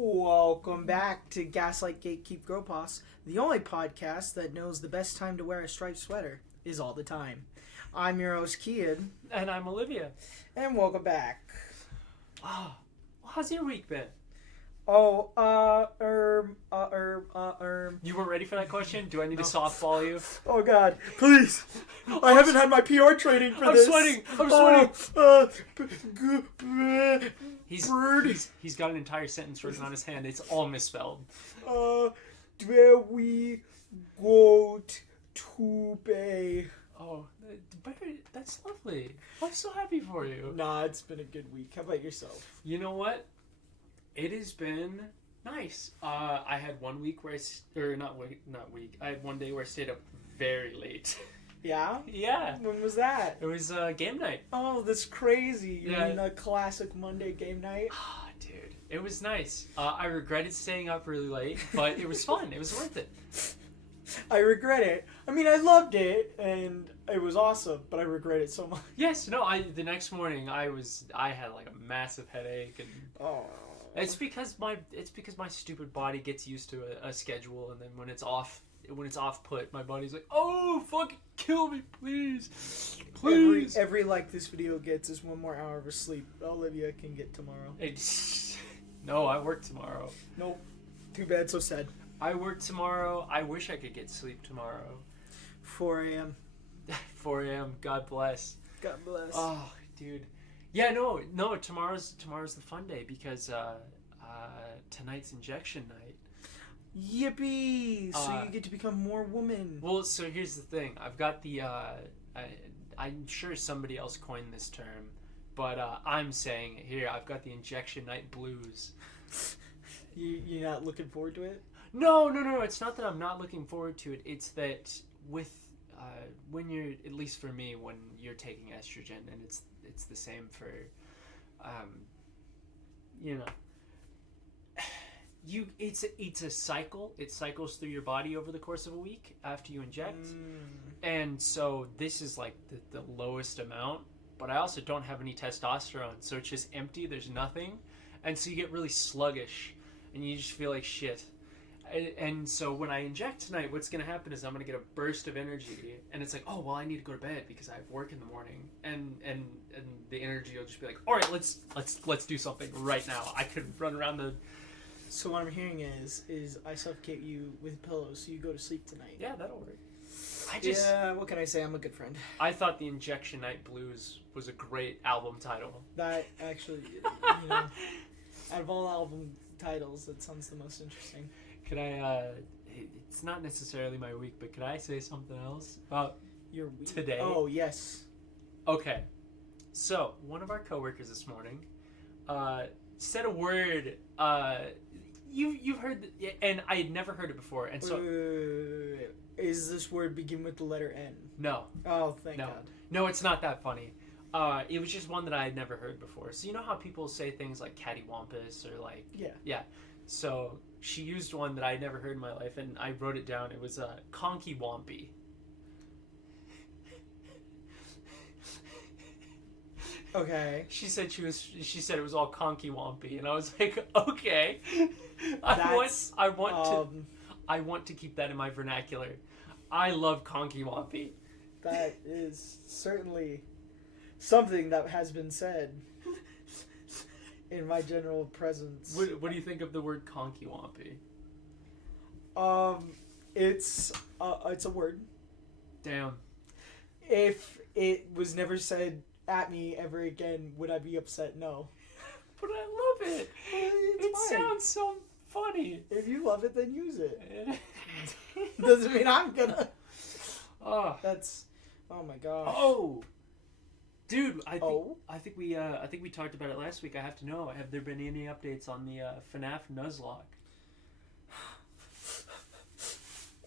Welcome back to Gaslight Gatekeep Gropass, the only podcast that knows the best time to wear a striped sweater is all the time. I'm your host, Keyen. And I'm Olivia. And welcome back. How's your week been? You weren't ready for that question? Do I need to softball you? Oh God, please! I haven't had my PR training for this. I'm sweating. He's got an entire sentence written on his hand. It's all misspelled. Where we go to Bay. Oh, that's lovely. I'm so happy for you. Nah, it's been a good week. How about yourself? You know what? It has been nice. I had 1 week where I had one day where I stayed up very late. Yeah? Yeah. When was that? It was game night. Oh, that's crazy. You Yeah. mean a classic Monday game night? Dude, it was nice. I regretted staying up really late, but it was fun. It was worth it. I regret it. I mean, I loved it, and it was awesome, but I regret it so much. Yes, no, the next morning I had like a massive headache, and it's because my stupid body gets used to a schedule, and then when it's off put, my body's like, oh, fucking kill me, please. Every like this video gets is 1 more hour of sleep Olivia can get tomorrow. No, I work tomorrow. Nope. Too bad, so sad. I work tomorrow. I wish I could get sleep tomorrow. 4 a.m. 4 a.m. God bless. God bless. Oh, dude. Yeah, no. Tomorrow's the fun day because tonight's injection night. Yippee! So you get to become more woman. Well, so here's the thing. I've got the. I'm sure somebody else coined this term, but I'm saying it here. I've got the injection night blues. You're not looking forward to it? No. It's not that I'm not looking forward to it. It's that with when you're, at least for me, when you're taking estrogen, and it's the same for, it's a cycle. It cycles through your body over the course of a week after you inject, and so this is like the lowest amount. But I also don't have any testosterone, so it's just empty. There's nothing, and so you get really sluggish, and you just feel like shit. And so when I inject tonight, what's going to happen is I'm going to get a burst of energy, and it's like, oh, well, I need to go to bed because I have work in the morning, and the energy will just be like, all right, let's do something right now. I could run around the. So what I'm hearing is I suffocate you with pillows, so you go to sleep tonight. Yeah, that'll work. Yeah, what can I say? I'm a good friend. I thought the Injection Night Blues was a great album title. That actually, out of all album titles, that sounds the most interesting. Could I, it's not necessarily my week, but could I say something else about your week? Today? Oh, yes. Okay. So, one of our coworkers this morning said a word, you've heard, and I had never heard it before, and so... Is this word begin with the letter N? No. Oh, thank God. No, it's not that funny. It was just one that I had never heard before. So you know how people say things like cattywampus or like... Yeah. So she used one that I had never heard in my life, and I wrote it down. It was conkywhompy. Okay. She said it was all conkywhompy, and I was like, okay. I want to keep that in my vernacular. I love conkywhompy. That is certainly something that has been said in my general presence. What do you think of the word conkywhompy? It's a word. Damn. If it was never said at me ever again, would I be upset? No. But I love it. It sounds so funny. If you love it, then use it. Doesn't mean I'm gonna. Oh, my gosh. Oh, dude, I think we talked about it last week. I have to know, have there been any updates on the FNAF Nuzlocke?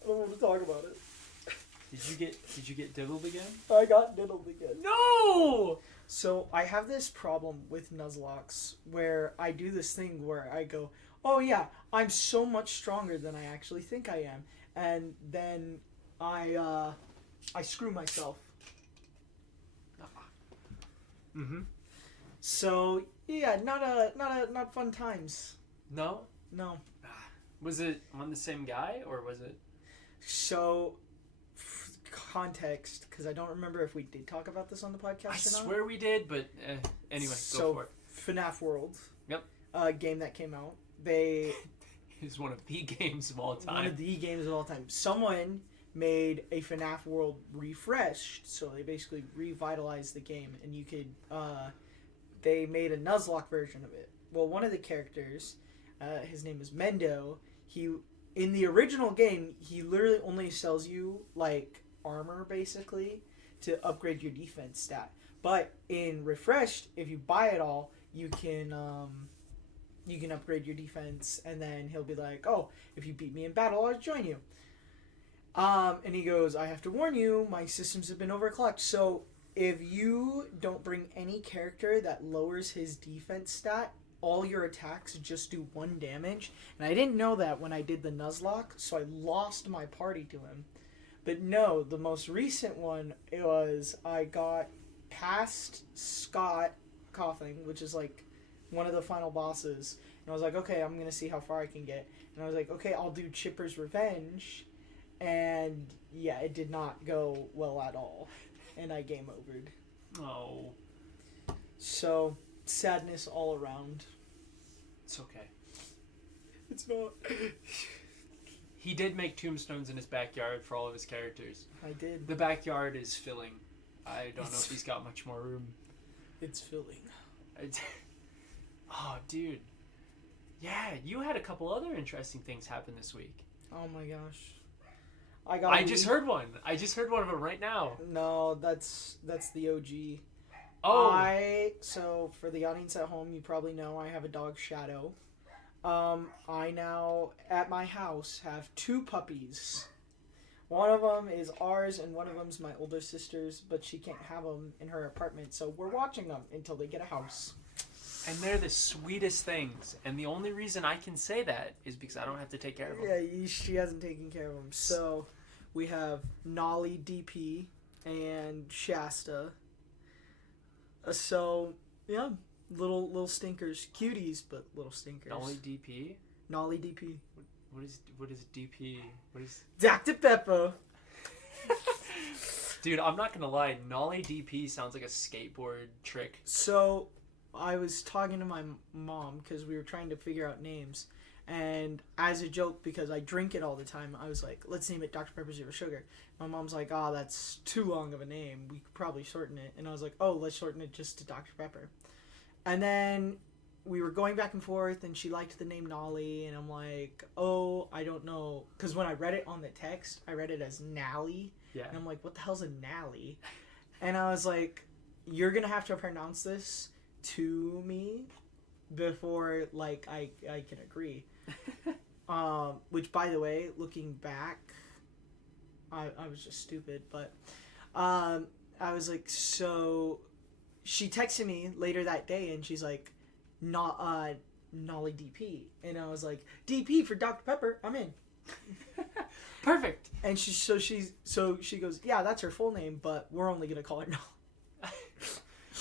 I don't want to talk about it. Did you get diddled again? I got diddled again. No! So I have this problem with Nuzlocks where I do this thing where I go, oh yeah, I'm so much stronger than I actually think I am, and then I screw myself. Mm-hmm. So yeah, not fun times. No? No. Was it on the same guy, or was it? So, context, because I don't remember if we did talk about this on the podcast I or not. swear we did, but anyway, go for it. FNAF World. Yep. Game that came out. They... It's one of the games of all time. One of the games of all time. Someone made a FNAF World refreshed, so they basically revitalized the game, and you could... they made a Nuzlocke version of it. Well, one of the characters, his name is Mendo, in the original game, he literally only sells you, like, armor, basically, to upgrade your defense stat. But in Refreshed, if you buy it all, you can upgrade your defense, and then he'll be like, oh, if you beat me in battle, I'll join you. And he goes, I have to warn you, my systems have been overclocked, so if you don't bring any character that lowers his defense stat, all your attacks just do 1 damage. And I didn't know that when I did the Nuzlocke, so I lost my party to him. But no, the most recent one, it was I got past Scott Coughing, which is like one of the final bosses. And I was like, okay, I'm going to see how far I can get. And I was like, okay, I'll do Chipper's Revenge. And yeah, it did not go well at all. And I game overed. Oh. So, sadness all around. It's okay. It's not. He did make tombstones in his backyard for all of his characters. I did. The backyard is filling. I don't know if he's got much more room. It's filling. Oh, dude. Yeah, you had a couple other interesting things happen this week. Oh my gosh. I just heard one. I just heard one of them right now. No, that's the OG. Oh. So for the audience at home, you probably know I have a dog, Shadow. I now, at my house, have 2 puppies. One of them is ours, and one of them's my older sister's, but she can't have them in her apartment, so we're watching them until they get a house. And they're the sweetest things, and the only reason I can say that is because I don't have to take care of them. Yeah, she hasn't taken care of them. So we have Nolly, DP, and Shasta. So, yeah, little stinkers. Cuties, but little stinkers. Nolly DP? Nolly DP. What is DP? What is... Dr. Pepper. Dude, I'm not gonna lie. Nolly DP sounds like a skateboard trick. So, I was talking to my mom because we were trying to figure out names. And as a joke, because I drink it all the time, I was like, let's name it Dr. Pepper Zero Sugar. My mom's like, oh, that's too long of a name. We could probably shorten it. And I was like, oh, let's shorten it just to Dr. Pepper. And then we were going back and forth, and she liked the name Nolly. And I'm like, oh, I don't know. Because when I read it on the text, I read it as Nally. Yeah. And I'm like, what the hell's a Nally? And I was like, you're going to have to pronounce this to me before, like, I can agree. Which, by the way, looking back, I was just stupid, but I was like, so she texted me later that day, and she's like, Nolly DP, and I was like, DP for Dr. Pepper, I'm in. Perfect. And she goes, yeah, that's her full name, but we're only gonna call her Nolly.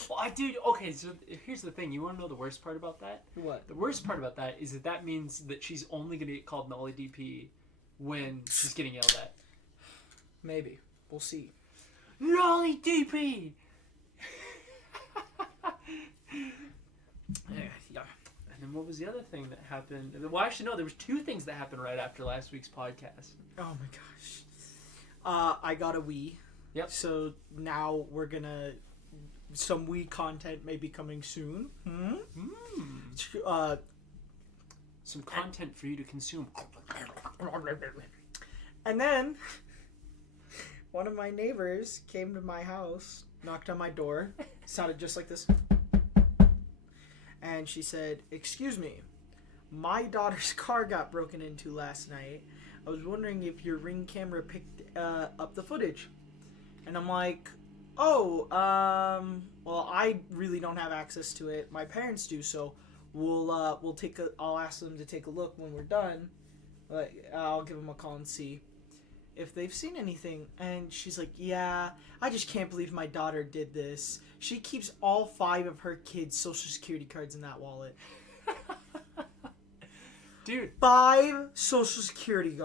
Well, dude, okay, so here's the thing. You want to know the worst part about that? What? The worst part about that is that means that she's only going to get called Nolly DP when she's getting yelled at. Maybe. We'll see. Nolly DP! Yeah. And then what was the other thing that happened? Well, actually, no, there was 2 things that happened right after last week's podcast. Oh, my gosh. I got a Wii. Yep. So now we're going to... Some Wii content may be coming soon. Some content for you to consume. And then one of my neighbors came to my house, knocked on my door, sounded just like this. And she said, excuse me, my daughter's car got broken into last night. I was wondering if your Ring camera picked up the footage. And I'm like... Oh, well, I really don't have access to it. My parents do, so I'll ask them to take a look when we're done. I'll give them a call and see if they've seen anything. And she's like, yeah, I just can't believe my daughter did this. She keeps all 5 of her kids' social security cards in that wallet. Dude. 5 social security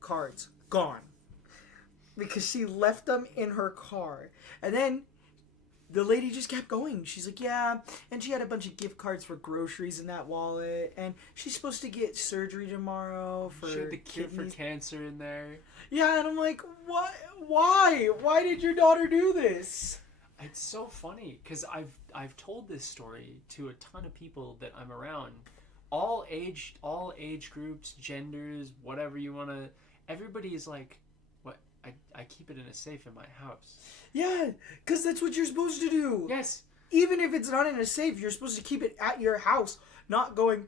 cards gone. Because she left them in her car. And then the lady just kept going. She's like, yeah. And she had a bunch of gift cards for groceries in that wallet. And she's supposed to get surgery tomorrow for She had the cure for kidneys. cancer in there. Yeah, and I'm like, what? Why? Why did your daughter do this? It's so funny because I've told this story to a ton of people that I'm around, all age groups, genders, whatever you want to. Everybody is like, what? I keep it in a safe in my house. Yeah, because that's what you're supposed to do. Yes. Even if it's not in a safe, you're supposed to keep it at your house, not going,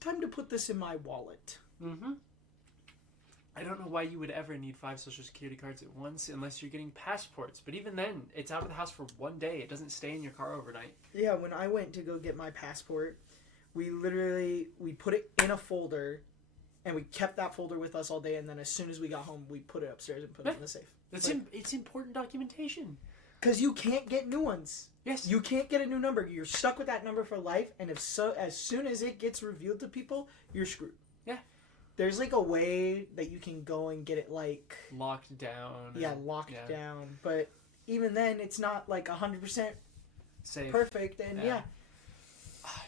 time to put this in my wallet. Mm-hmm. I don't know why you would ever need 5 social security cards at once unless you're getting passports. But even then, it's out of the house for one day. It doesn't stay in your car overnight. Yeah, when I went to go get my passport, we put it in a folder, and we kept that folder with us all day. And then as soon as we got home, we put it upstairs and put it in the safe. It's important documentation. Because you can't get new ones. Yes. You can't get a new number. You're stuck with that number for life. And as soon as it gets revealed to people, you're screwed. Yeah. There's like a way that you can go and get it like locked down. Yeah, locked down. But even then, it's not like 100% safe. Perfect. And yeah.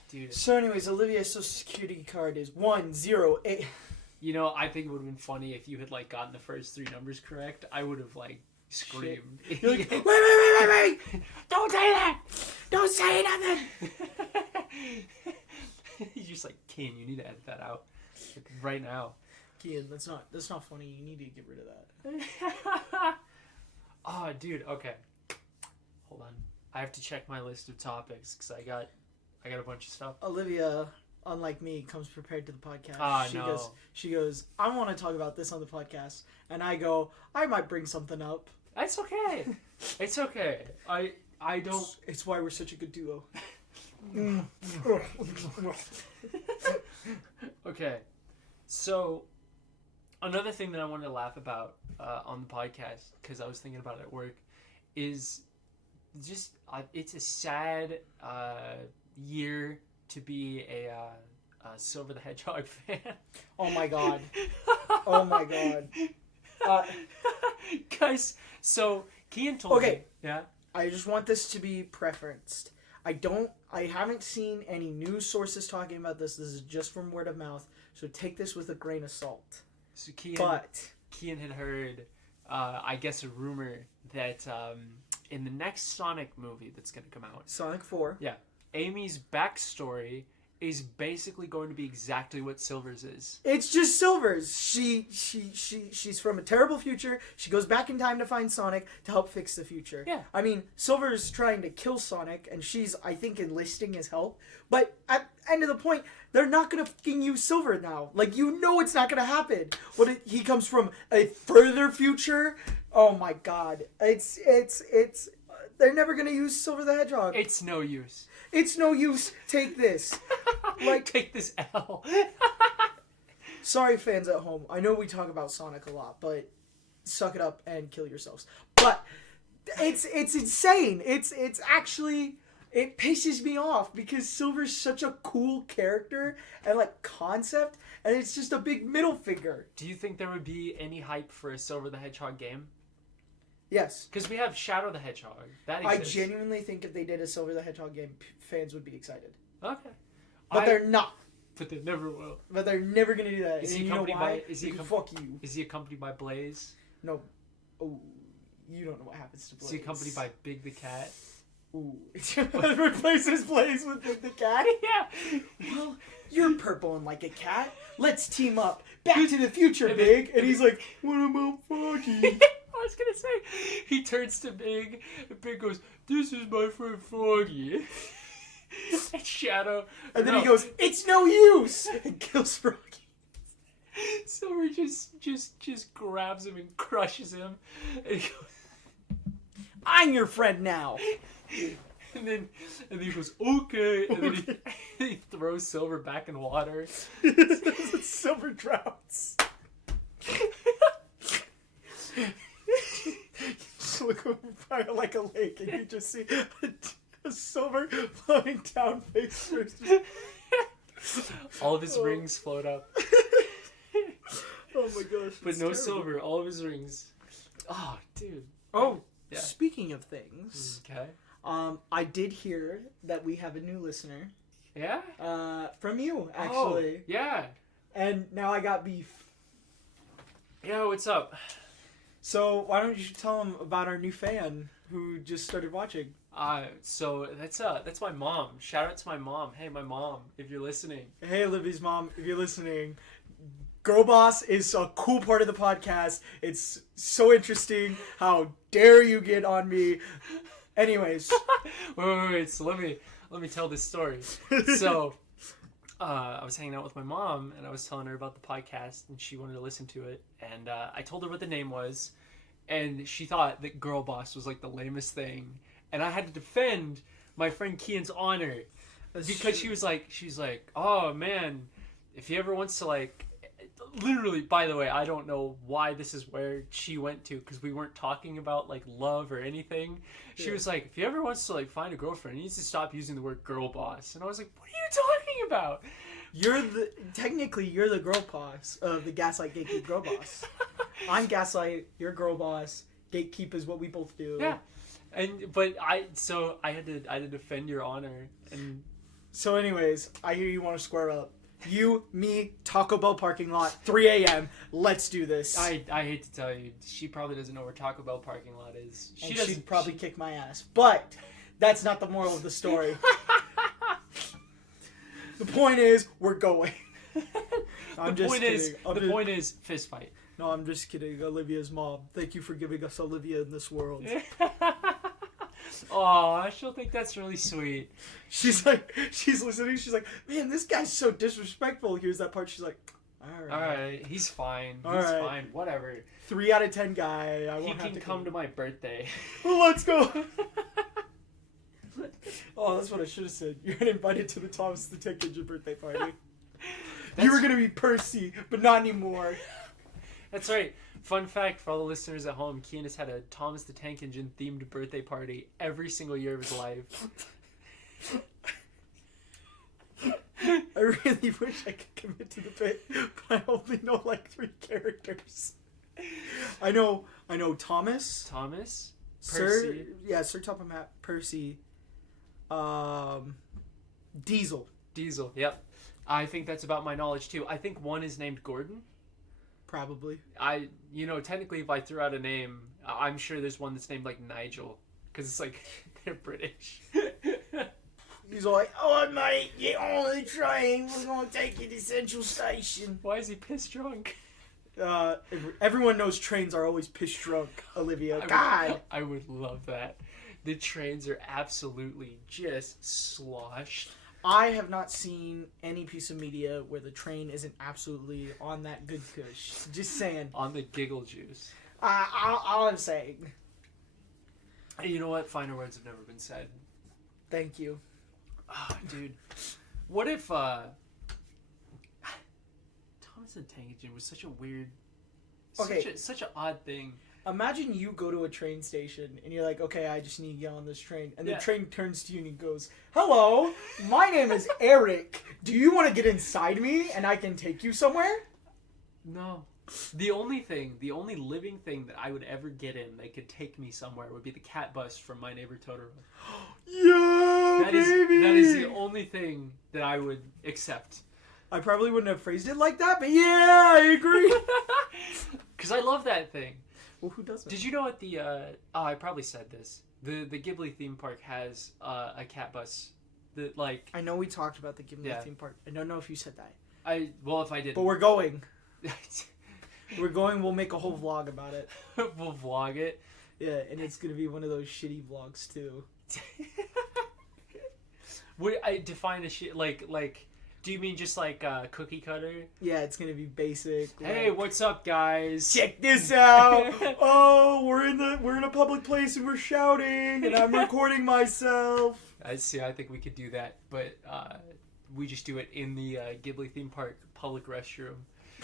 Dude. So, anyways, Olivia's social security card is 108. You know, I think it would have been funny if you had like gotten the first 3 numbers correct. I would have like screamed. You're like, wait! Don't say that! Don't say nothing! He's just like, Keyen, you need to edit that out. Right now. Keyen, that's not funny. You need to get rid of that. Oh, dude. Okay. Hold on. I have to check my list of topics because I got a bunch of stuff. Olivia, unlike me, comes prepared to the podcast. She goes, I want to talk about this on the podcast. And I go, I might bring something up. It's okay. It's okay. I don't. It's why we're such a good duo. Okay. So, another thing that I wanted to laugh about on the podcast, because I was thinking about it at work, is just it's a sad year to be a Silver the Hedgehog fan. Oh my god. Oh my god. Guys, so Keyen told me. Yeah? I just want this to be preferenced. I haven't seen any news sources talking about this. This is just from word of mouth. So take this with a grain of salt. So Keyen had heard, I guess, a rumor that in the next Sonic movie that's going to come out, Sonic 4. Yeah, Amy's backstory is basically going to be exactly what Silver's is. It's just Silver's. She's from a terrible future. She goes back in time to find Sonic to help fix the future. Yeah. I mean, Silver's trying to kill Sonic, and she's, I think, enlisting his help. But at the end of the point, they're not gonna fucking use Silver now. Like, you know it's not gonna happen. He comes from a further future. Oh my god. It's they're never gonna use Silver the Hedgehog. It's no use. It's no use. Take this. Like, take this L. Sorry, fans at home. I know we talk about Sonic a lot, but suck it up and kill yourselves. But it's insane. It's actually, it pisses me off because Silver's such a cool character and like concept, and it's just a big middle finger. Do you think there would be any hype for a Silver the Hedgehog game? Yes. Because we have Shadow the Hedgehog. That exists. I genuinely think if they did a Silver the Hedgehog game, fans would be excited. Okay. But they're not. But they never will. But they're never going to do that. Is he accompanied by... fuck you. Is he accompanied by Blaze? No. Oh, you don't know what happens to Blaze. Is he accompanied by Big the Cat? Ooh. Replaces Blaze with Big the Cat? Yeah. Well, you're purple and like a cat. Let's team up. Back to the future, Big. And he's like, what about Foggy? I was gonna say, he turns to Big, and Big goes, this is my friend Foggy. And Shadow... And then he goes, it's no use! And kills Froggy. Silver just grabs him and crushes him. And he goes, I'm your friend now! And then he goes, okay. And then he throws Silver back in water. Silver drowns. Just look over like a lake and you just see a Silver floating down face first. All of his rings float up. Oh my gosh. But no terrible. silver. All of his rings. Oh, dude. Oh, Yeah. speaking of things, Okay. I did hear that we have a new listener. Yeah? From you, actually. Oh, yeah. And now I got beef. Yeah, what's up? So why don't you tell him about our new fan who just started watching? So that's my mom. Shout out to my mom. Hey, my mom, if you're listening. Hey, Olivia's mom, if you're listening, Girl Boss is a cool part of the podcast. It's so interesting. How dare you get on me? Anyways. wait. So let me tell this story. So, I was hanging out with my mom, and I was telling her about the podcast, and she wanted to listen to it. And I told her what the name was, and she thought that Girl Boss was like the lamest thing, and I had to defend my friend Keyen's honor because she's like, oh man, if he ever wants to like. Literally, by the way, I don't know why this is where she went to because we weren't talking about like love or anything. She was like, if he ever wants to like find a girlfriend, he needs to stop using the word girl boss. And I was like, what are you talking about? Technically you're the girl boss of the Gaslight Gatekeep Girl Boss. I'm Gaslight, you're girl boss. Gatekeep is what we both do. Yeah, but I had to defend your honor. And so, anyways, I hear you want to square up. You, me, Taco Bell parking lot, 3 a.m. Let's do this. I hate to tell you, she probably doesn't know where Taco Bell parking lot is. She'd probably kick my ass. But that's not the moral of the story. The point is, we're going. The point is, fist fight. No, I'm just kidding. Olivia's mom. Thank you for giving us Olivia in this world. Oh, she'll think that's really sweet. She's listening. She's like, man, this guy's so disrespectful. Here's that part. She's like, all right, he's fine. All he's right. fine. Whatever. 3 out of 10 guy. He can come to my birthday. Let's go. Oh, that's what I should have said. You're invited to the Thomas the Tank Engine birthday party. You were gonna be Percy, but not anymore. That's right. Fun fact for all the listeners at home, Keyen has had a Thomas the Tank Engine themed birthday party every single year of his life. I really wish I could commit to the bit, but I only know like 3 characters. I know Thomas. Thomas? Percy. Sir Topham Hatt, Percy. Diesel. Diesel, yep. I think that's about my knowledge too. I think one is named Gordon. Probably. Technically, if I threw out a name, I'm sure there's one that's named like Nigel, because it's like they're British. He's like, oh mate, get on the train. We're gonna take you to Central Station. Why is he pissed drunk? Everyone knows trains are always piss drunk. Olivia, I would love that. The trains are absolutely just sloshed. I have not seen any piece of media where the train isn't absolutely on that good kush. Just saying. On the giggle juice. All I'm saying. Hey, you know what? Finer words have never been said. Thank you. Oh, dude. What if Thomas the Tank Engine was such a weird... Such an odd thing. Imagine you go to a train station and you're like, okay, I just need to get on this train. And the train turns to you and he goes, hello, my name is Eric. Do you want to get inside me and I can take you somewhere? No. The only living thing that I would ever get in that could take me somewhere would be the cat bus from My Neighbor Totoro. Yeah, baby! That is the only thing that I would accept. I probably wouldn't have phrased it like that, but yeah, I agree. Because I love that thing. Well, who doesn't? Did you know at the I probably said this. The Ghibli theme park has a cat bus that like I know we talked about the Ghibli theme park. I don't know if you said that. If I didn't. But we're going. We'll make a whole vlog about it. We'll vlog it. Yeah, and it's gonna be one of those shitty vlogs too. Would I define a shit like do you mean just like cookie cutter? Yeah, it's gonna be basic. Hey, like, what's up, guys? Check this out! Oh, we're in a public place and we're shouting, and I'm recording myself. I see. I think we could do that, but we just do it in the Ghibli theme park public restroom.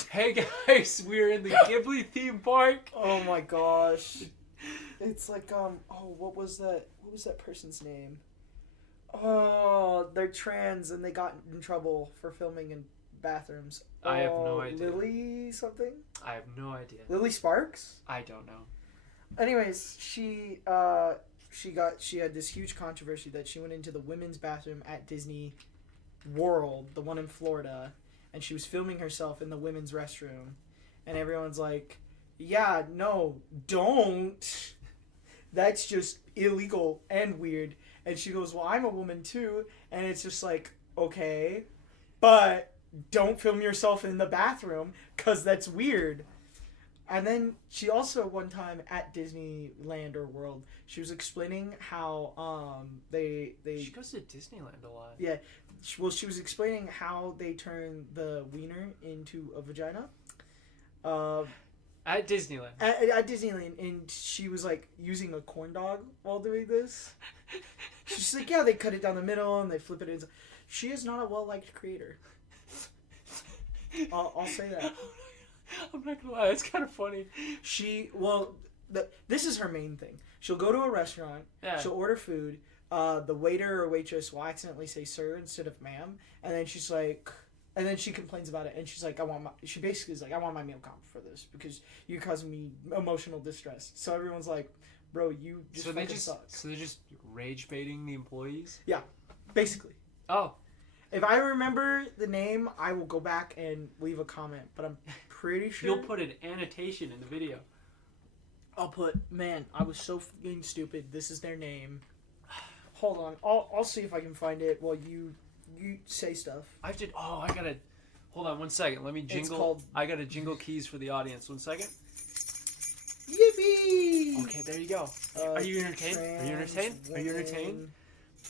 Hey guys, we're in the Ghibli theme park. Oh my gosh! It's like what was that person's name? Oh, they're trans and they got in trouble for filming in bathrooms. I have no idea. Lily something? I have no idea. Lily Sparks? I don't know. Anyways, she had this huge controversy that she went into the women's bathroom at Disney World, the one in Florida, and she was filming herself in the women's restroom, and everyone's like, yeah, no, don't. That's just illegal and weird. And she goes, well, I'm a woman too. And it's just like, okay, but don't film yourself in the bathroom because that's weird. And then she also, one time at Disneyland or World, she was explaining how they She goes to Disneyland a lot. Yeah. Well, she was explaining how they turn the wiener into a vagina. At Disneyland. At Disneyland, and she was like using a corn dog while doing this. She's like, yeah, they cut it down the middle and they flip it in. She is not a well-liked creator. I'll say that. I'm not gonna lie, it's kind of funny. This is her main thing. She'll go to a restaurant, she'll order food, the waiter or waitress will accidentally say sir instead of ma'am, and then she's like, and then she complains about it, and she's like, she basically is like, I want my meal comp for this, because you're causing me emotional distress. So everyone's like, bro, you just suck. So they're just rage baiting the employees? Yeah, basically. Oh. If I remember the name, I will go back and leave a comment, but I'm pretty sure... You'll put an annotation in the video. I'll put, man, I was so fucking stupid. This is their name. Hold on. I'll see if I can find it while you say stuff. I gotta... Hold on 1 second. Let me jingle. I gotta jingle keys for the audience. 1 second. Yippee! Okay, there you go. Are you entertained? Are you entertained? Are you entertained?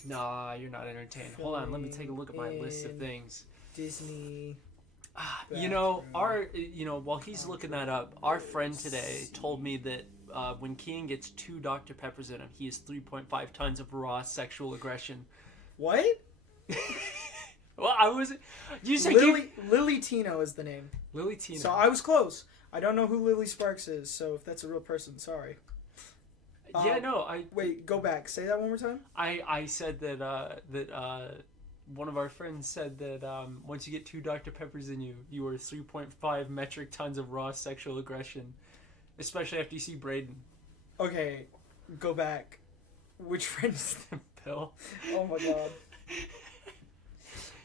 Nah, you're not entertained. Hold on, let me take a look at my list of things. Disney. You know, while he's looking that up, our friend today told me that when Keyen gets 2 Dr. Peppers in him, he has 3.5 tons of raw sexual aggression. What? Well, I was... You said Lily Tino is the name. Lily Tino. So I was close. I don't know who Lily Sparks is, so if that's a real person, sorry. Yeah, no, Wait, go back. Say that one more time. I said that one of our friends said that once you get 2 Dr. Peppers in you, you are 3.5 metric tons of raw sexual aggression, especially after you see Braden. Okay, go back. Which friend is Bill? Oh my god.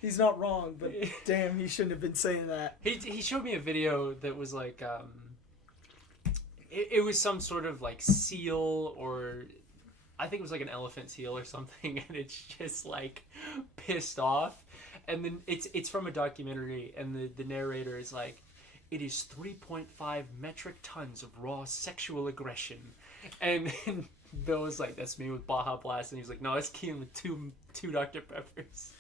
He's not wrong, but damn, he shouldn't have been saying that. He showed me a video that was like it was some sort of like seal, or I think it was like an elephant seal or something, and it's just like pissed off. And then it's from a documentary, and the narrator is like, it is 3.5 metric tons of raw sexual aggression. And Bill was like, that's me with Baja Blast, and he was like, no, it's Keyen with two Dr. Peppers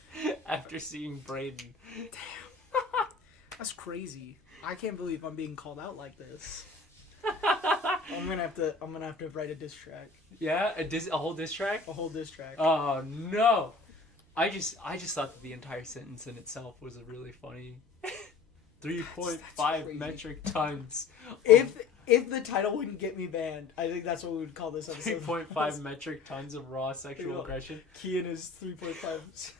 after seeing Braden. Damn. That's crazy. I can't believe I'm being called out like this. I'm gonna have to write a diss track. Yeah, a whole diss track. A whole diss track. Oh no! I just thought that the entire sentence in itself was a really funny. 3.5 metric tons. If the title wouldn't get me banned, I think that's what we would call this episode. 3.5 metric tons of raw sexual aggression. Keyen is 3.5.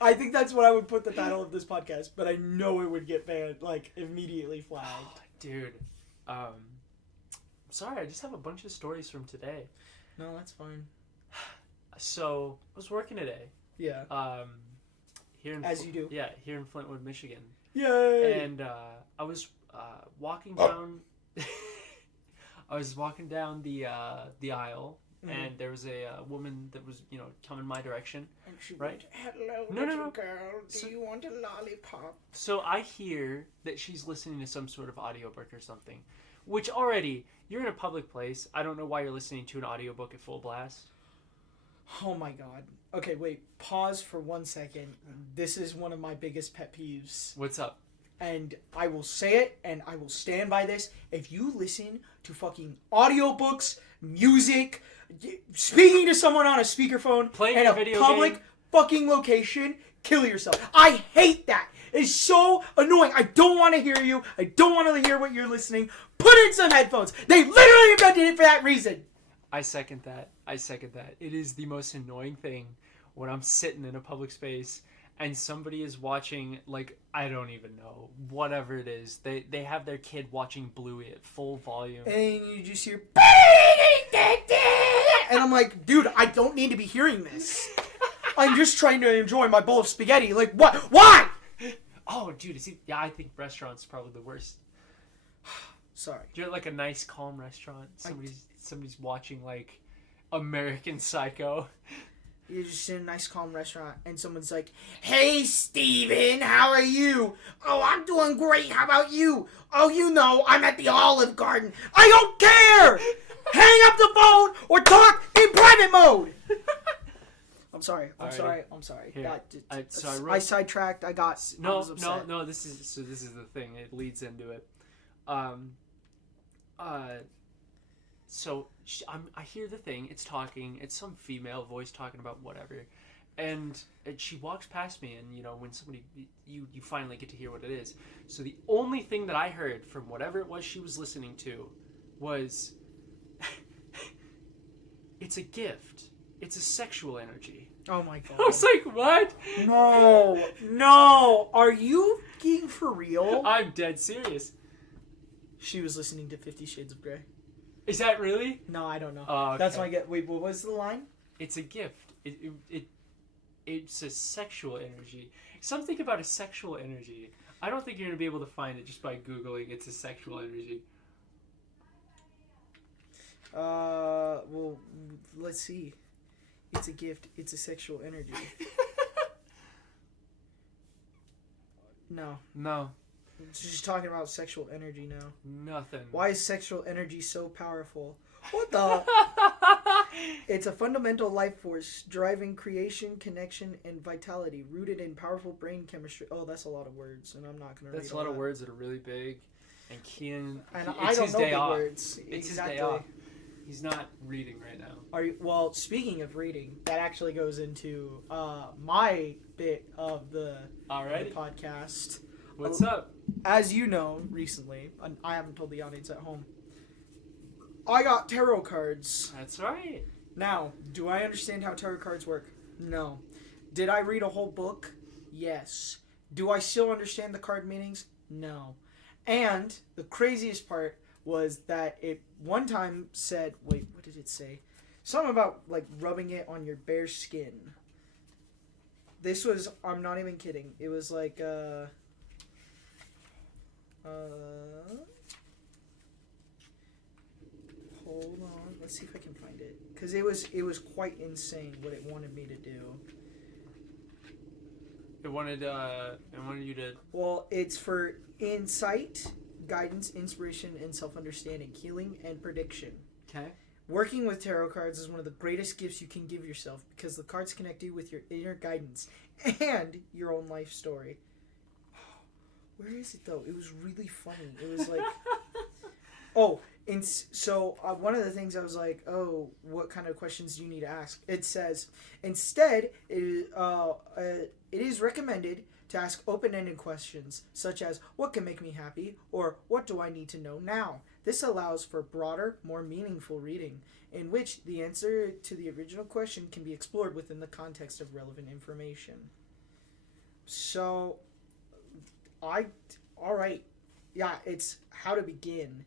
I think that's what I would put the title of this podcast, but I know it would get banned, like immediately flagged. Oh, dude, sorry, I just have a bunch of stories from today. No, that's fine. So, I was working today. Yeah. Here in you do. Yeah, here in Flintwood, Michigan. Yay! And I was walking down. I was walking down the aisle, and there was a woman that was coming my direction. And she right? went, hello, no. girl. Do you want a lollipop? So I hear that she's listening to some sort of audiobook or something. Which already, you're in a public place. I don't know why you're listening to an audiobook at full blast. Oh my god. Okay, wait. Pause for 1 second. This is one of my biggest pet peeves. What's up? And I will say it, and I will stand by this. If you listen to fucking audiobooks, music, speaking to someone on a speakerphone, in a public fucking location, kill yourself. I hate that. It's so annoying. I don't want to hear you. I don't want to hear what you're listening. Put in some headphones. They literally invented it for that reason. I second that. It is the most annoying thing when I'm sitting in a public space and somebody is watching, like, I don't even know, whatever it is. They have their kid watching Bluey at full volume. And you just hear... And I'm like, dude, I don't need to be hearing this. I'm just trying to enjoy my bowl of spaghetti. Like, what? Why? Oh, dude, I think restaurants are probably the worst. Sorry. You're at, like, a nice, calm restaurant. Somebody's watching, like, American Psycho. You're just in a nice, calm restaurant, and someone's like, "Hey, Steven, how are you? Oh, I'm doing great. How about you? Oh, you know, I'm at the Olive Garden. I don't care! Hang up the phone or talk in private mode!" I'm sorry. Here, I sidetracked. I was upset. No. This is the thing. It leads into it. So I hear the thing. It's talking. It's some female voice talking about whatever, and she walks past me. And when somebody you finally get to hear what it is. So the only thing that I heard from whatever it was she was listening to was, "It's a gift. It's a sexual energy." Oh my god! I was like, "What?" No. Are you being for real? I'm dead serious. She was listening to 50 Shades of Grey. Is that really? No, I don't know. Oh, okay. That's my guess. Wait, what was the line? It's a gift. It's a sexual energy. Something about a sexual energy. I don't think you're going to be able to find it just by Googling "it's a sexual energy." Well, let's see. It's a gift. It's a sexual energy. No. She's talking about sexual energy now. Nothing. Why is sexual energy so powerful? What the? It's a fundamental life force driving creation, connection, and vitality, rooted in powerful brain chemistry. Oh, that's a lot of words, and I'm not going to read That's a lot of words that are really big. And Keyen, I don't know big words. It's exactly. his day off. He's not reading right now. Well, speaking of reading, that actually goes into my bit of the podcast. What's up? As you know, recently, and I haven't told the audience at home, I got tarot cards. That's right. Now, do I understand how tarot cards work? No. Did I read a whole book? Yes. Do I still understand the card meanings? No. And the craziest part was that it one time said, wait, what did it say? Something about, like, rubbing it on your bare skin. This was, I'm not even kidding. It was like, hold on. Let's see if I can find it. Because it was quite insane what it wanted me to do. It wanted you to... Well, it's for insight, guidance, inspiration, and self-understanding, healing, and prediction. Okay. Working with tarot cards is one of the greatest gifts you can give yourself because the cards connect you with your inner guidance and your own life story. Where is it, though? It was really funny. It was like... one of the things I was like, oh, what kind of questions do you need to ask? It says, instead, it is recommended to ask open-ended questions, such as, what can make me happy? Or, what do I need to know now? This allows for broader, more meaningful reading, in which the answer to the original question can be explored within the context of relevant information. So, alright. Yeah, it's how to begin.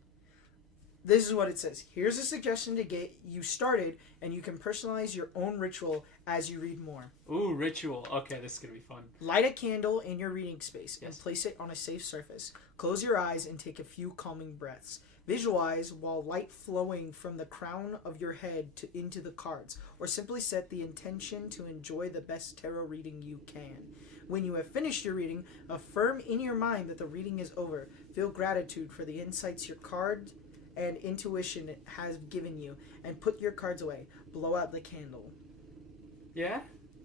This is what it says. Here's a suggestion to get you started, and you can personalize your own ritual as you read more. Ooh, ritual. Okay, this is going to be fun. Light a candle in your reading space and Yes. place it on a safe surface. Close your eyes and take a few calming breaths. Visualize while light flowing from the crown of your head into the cards, or simply set the intention to enjoy the best tarot reading you can. When you have finished your reading, affirm in your mind that the reading is over. Feel gratitude for the insights your card and intuition has given you, and put your cards away. Blow out the candle. Yeah?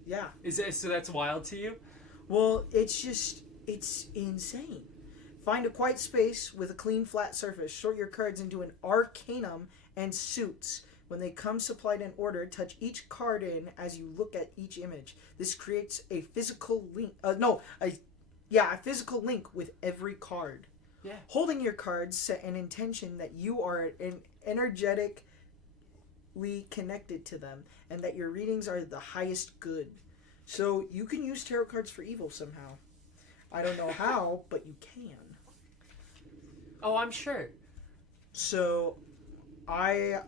Yeah. So that's wild to you? Well, it's insane. Find a quiet space with a clean, flat surface. Sort your cards into an arcanum and suits. When they come supplied in order, touch each card in as you look at each image. This creates a physical link. A physical link with every card. Yeah. Holding your cards, set an intention that you are energetically connected to them, and that your readings are the highest good. So you can use tarot cards for evil somehow. I don't know how, but you can. Oh, I'm sure. So I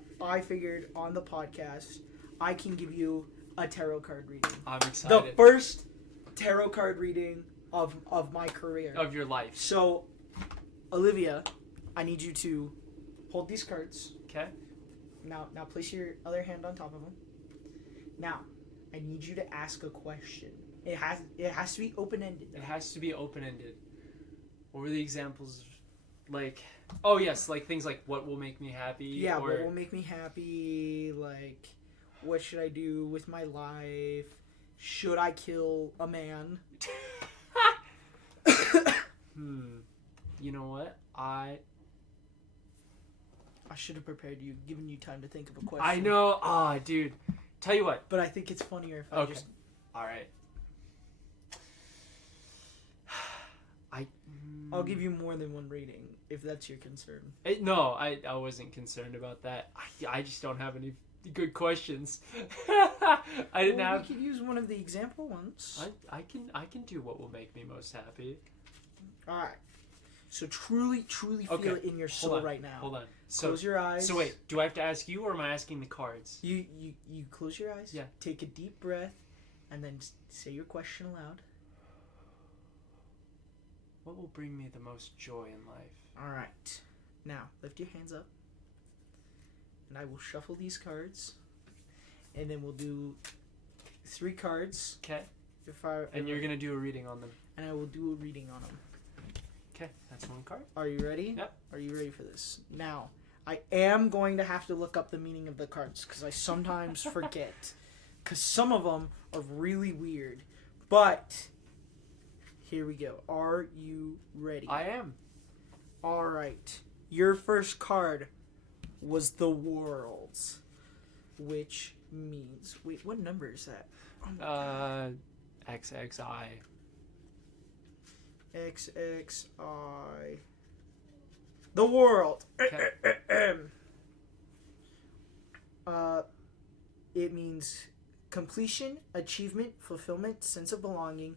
figured on the podcast I can give you a tarot card reading. I'm excited. The first tarot card reading of my career. Of your life. So, Olivia, I need you to hold these cards. Okay. Now place your other hand on top of them. Now, I need you to ask a question. It has to be open-ended. It has to be open-ended. What were the examples? Like, oh yes, like things like what will make me happy. Yeah, or... what will make me happy? Like, what should I do with my life? Should I kill a man? You know what? I should have prepared you, given you time to think of a question. I know. Ah, dude. Tell you what. But I think it's funnier if I just... All right. I'll give you more than one rating, if that's your concern. No, I wasn't concerned about that. I just don't have any good questions. I didn't have... We could use one of the example ones. I can do what will make me most happy. All right. So truly feel it in your soul right now. Hold on. Close your eyes. So wait, do I have to ask you, or am I asking the cards? You close your eyes. Yeah. Take a deep breath, and then say your question aloud. What will bring me the most joy in life? All right. Now lift your hands up, and I will shuffle these cards, and then we'll do 3 cards. Okay. And you're gonna do a reading on them. And I will do a reading on them. Okay, that's one card. Are you ready? Yep. Are you ready for this? Now, I am going to have to look up the meaning of the cards because I sometimes forget. Because some of them are really weird. But, here we go. Are you ready? I am. All right. Your first card was the Worlds, which means... Wait, what number is that? XXI. XXI. The world. Okay. It means completion, achievement, fulfillment, sense of belonging,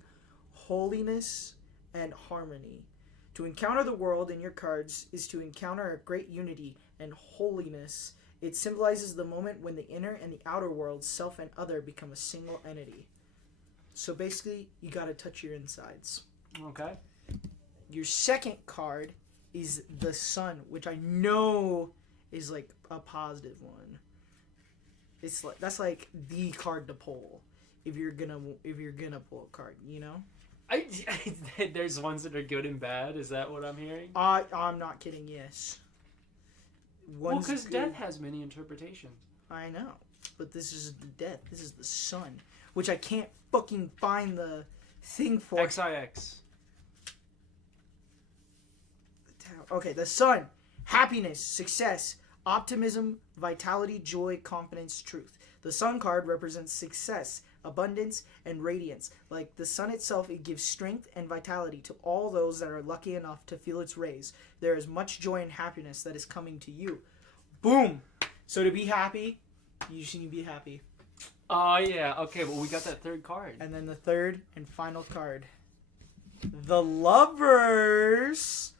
holiness, and harmony. To encounter the world in your cards is to encounter a great unity and holiness. It symbolizes the moment when the inner and the outer worlds, self and other, become a single entity. So basically, you gotta touch your insides. Okay. Your second card is the Sun, which I know is like a positive one. It's like that's like the card to pull if you're gonna pull a card, you know. There's ones that are good and bad. Is that what I'm hearing? I'm not kidding. Yes. Well, because death has many interpretations. I know, but this is the death. This is the Sun, which I can't fucking find the thing for. XIX. Okay, the Sun. Happiness, success, optimism, vitality, joy, confidence, truth. The Sun card represents success, abundance, and radiance. Like the sun itself, it gives strength and vitality to all those that are lucky enough to feel its rays. There is much joy and happiness that is coming to you. Boom! So to be happy, you just need to be happy. Oh, yeah. Okay, well, we got that third card. And then the third and final card. The Lovers.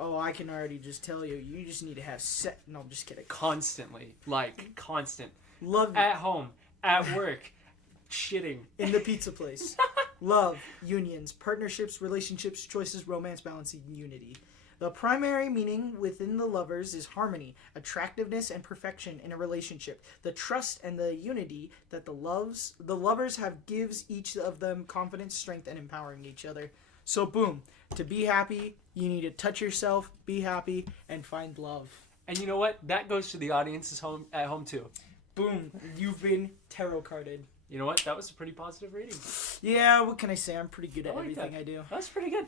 Oh, I can already just tell you. You just need to have No, I'm just kidding. Constantly. Like, constant. Love. At home. At work. Shitting. In the pizza place. Love, unions, partnerships, relationships, choices, romance, balance, and unity. The primary meaning within the Lovers is harmony, attractiveness, and perfection in a relationship. The trust and the unity that the lovers have gives each of them confidence, strength, and empowering each other. So boom, to be happy, you need to touch yourself, be happy, and find love. And you know what? That goes to the audiences at home too. Boom, you've been tarot carded. You know what? That was a pretty positive reading. Yeah, what can I say? I'm pretty good at everything I do. That's pretty good.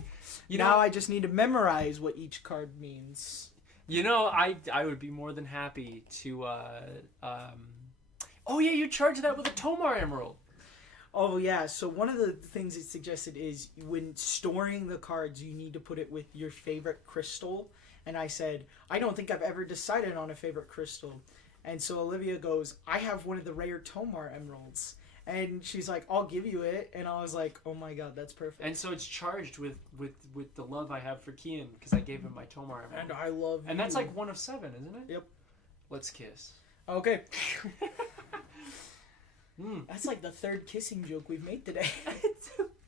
Now I just need to memorize what each card means. You know, I would be more than happy to... Oh yeah, you charge that with a Tomar Emerald. Oh yeah, so one of the things it suggested is when storing the cards, you need to put it with your favorite crystal. And I said, I don't think I've ever decided on a favorite crystal. And so Olivia goes, I have one of the rare Tomar Emeralds. And she's like, I'll give you it. And I was like, oh my god, that's perfect. And so it's charged with the love I have for Keyen because I gave him my Tomar emote. And I love And you. that's like 1 of 7, isn't it? Yep. Let's kiss. Okay. That's like the 3rd kissing joke we've made today.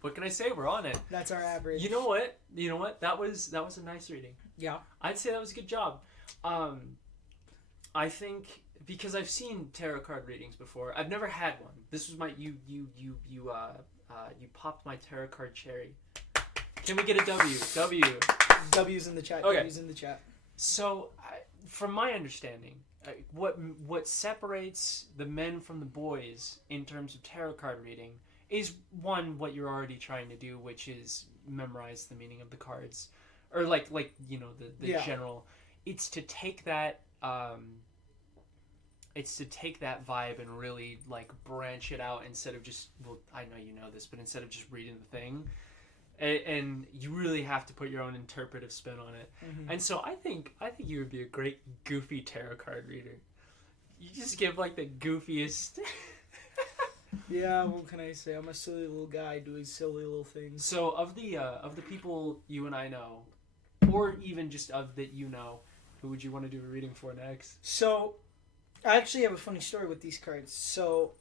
What can I say? We're on it. That's our average. You know what? That was a nice reading. Yeah. I'd say that was a good job. I think because I've seen tarot card readings before. I've never had one. This was my you popped my tarot card cherry. Can we get a W? W. W's in the chat. Okay. W's in the chat. So, from my understanding, what separates the men from the boys in terms of tarot card reading is one, what you're already trying to do, which is memorize the meaning of the cards, or like the general. It's to take that vibe and really like branch it out instead of just, well, I know you know this, but instead of just reading the thing, and you really have to put your own interpretive spin on it. Mm-hmm. And so I think you would be a great goofy tarot card reader. You just give like the goofiest. Yeah, what can I say? I'm a silly little guy doing silly little things. So of the people you and I know, or even just of that you know, who would you want to do a reading for next? So, I actually have a funny story with these cards. So,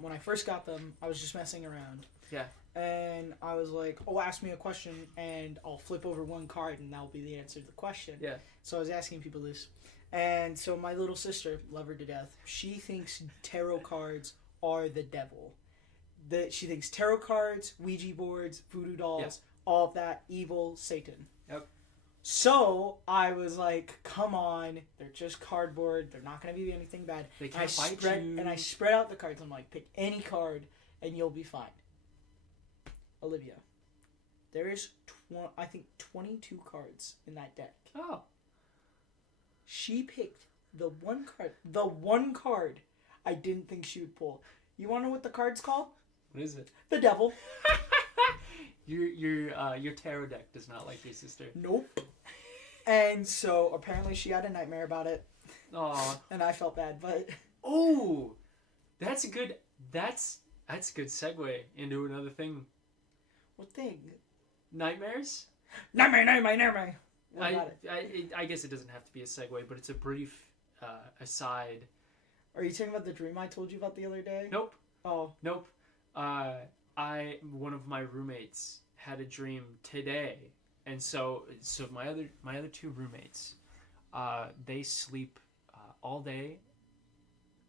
when I first got them, I was just messing around. Yeah. And I was like, oh, ask me a question, and I'll flip over one card, and that'll be the answer to the question. Yeah. So I was asking people this. And so my little sister, love her to death, she thinks tarot cards are the devil. She thinks tarot cards, Ouija boards, voodoo dolls, all of that, evil, Satan. Yep. So I was like, come on, they're just cardboard. They're not going to be anything bad. They can't bite you. And I spread out the cards. I'm like, pick any card and you'll be fine. Olivia, there is, I think, 22 cards in that deck. Oh. She picked the one card I didn't think she would pull. You want to know what the card's called? What is it? The devil. Your tarot deck does not like your sister. Nope. And so apparently she had a nightmare about it. Aw. And I felt bad, but oh, that's a good segue into another thing. What thing? Nightmares? Nightmare. I guess it doesn't have to be a segue, but it's a brief aside. Are you talking about the dream I told you about the other day? Nope. Oh. Nope. One of my roommates had a dream today, and so my other 2 roommates, they sleep all day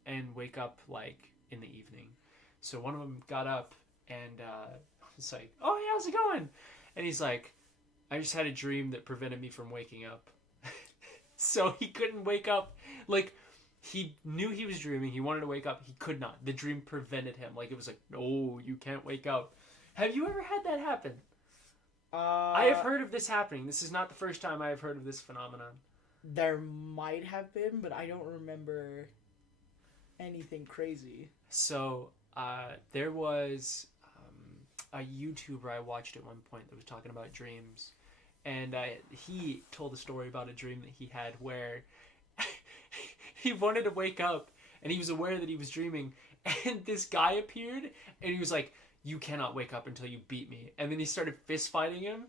and wake up like in the evening. So one of them got up and was like, "Oh, hey, how's it going?" And he's like, "I just had a dream that prevented me from waking up." So he couldn't wake up. Like, he knew he was dreaming. He wanted to wake up. He could not. The dream prevented him. Like, it was like, "No, you can't wake up." Have you ever had that happen? I have heard of this happening. This is not the first time I have heard of this phenomenon. There might have been, but I don't remember anything crazy. So, there was a YouTuber I watched at one point that was talking about dreams. And he told a story about a dream that he had where he wanted to wake up and he was aware that he was dreaming. And this guy appeared and he was like, "You cannot wake up until you beat me." And then he started fist fighting him.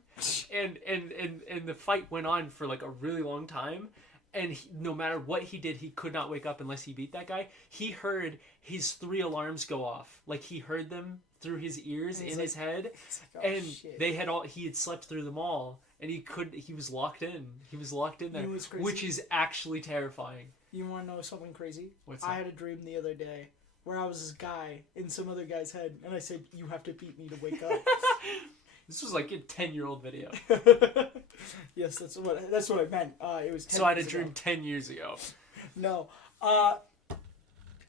And the fight went on for like a really long time. And no matter what he did, he could not wake up unless he beat that guy. He heard his 3 alarms go off. Like, he heard them through his ears in his head. Like, oh, and shit. he had slept through them all. And he was locked in. He was locked in there. You know what's crazy? Which is actually terrifying. You want to know something crazy? What's that? I had a dream the other day where I was this guy in some other guy's head. And I said, "You have to beat me to wake up." This was like a 10-year-old video. Yes, that's what I meant. It was 10 So I had a years dream ago. 10 years ago. No.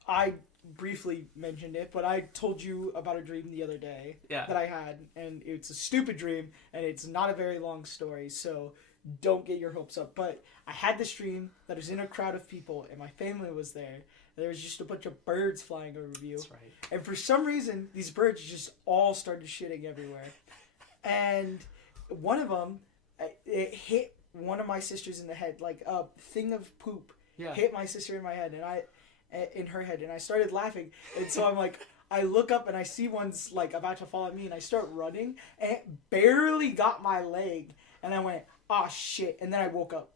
I briefly mentioned it, but I told you about a dream the other day that I had, and it's a stupid dream, and it's not a very long story, so don't get your hopes up. But I had this dream that was in a crowd of people, and my family was there. There was just a bunch of birds flying over you. That's right. And for some reason, these birds just all started shitting everywhere. And one of them, it hit one of my sisters in the head, like a thing of poop hit my sister in my head, and in her head, and I started laughing. And so I'm like, I look up and I see one's like about to fall at me, and I start running, and it barely got my leg, and I went, "Oh shit!" And then I woke up.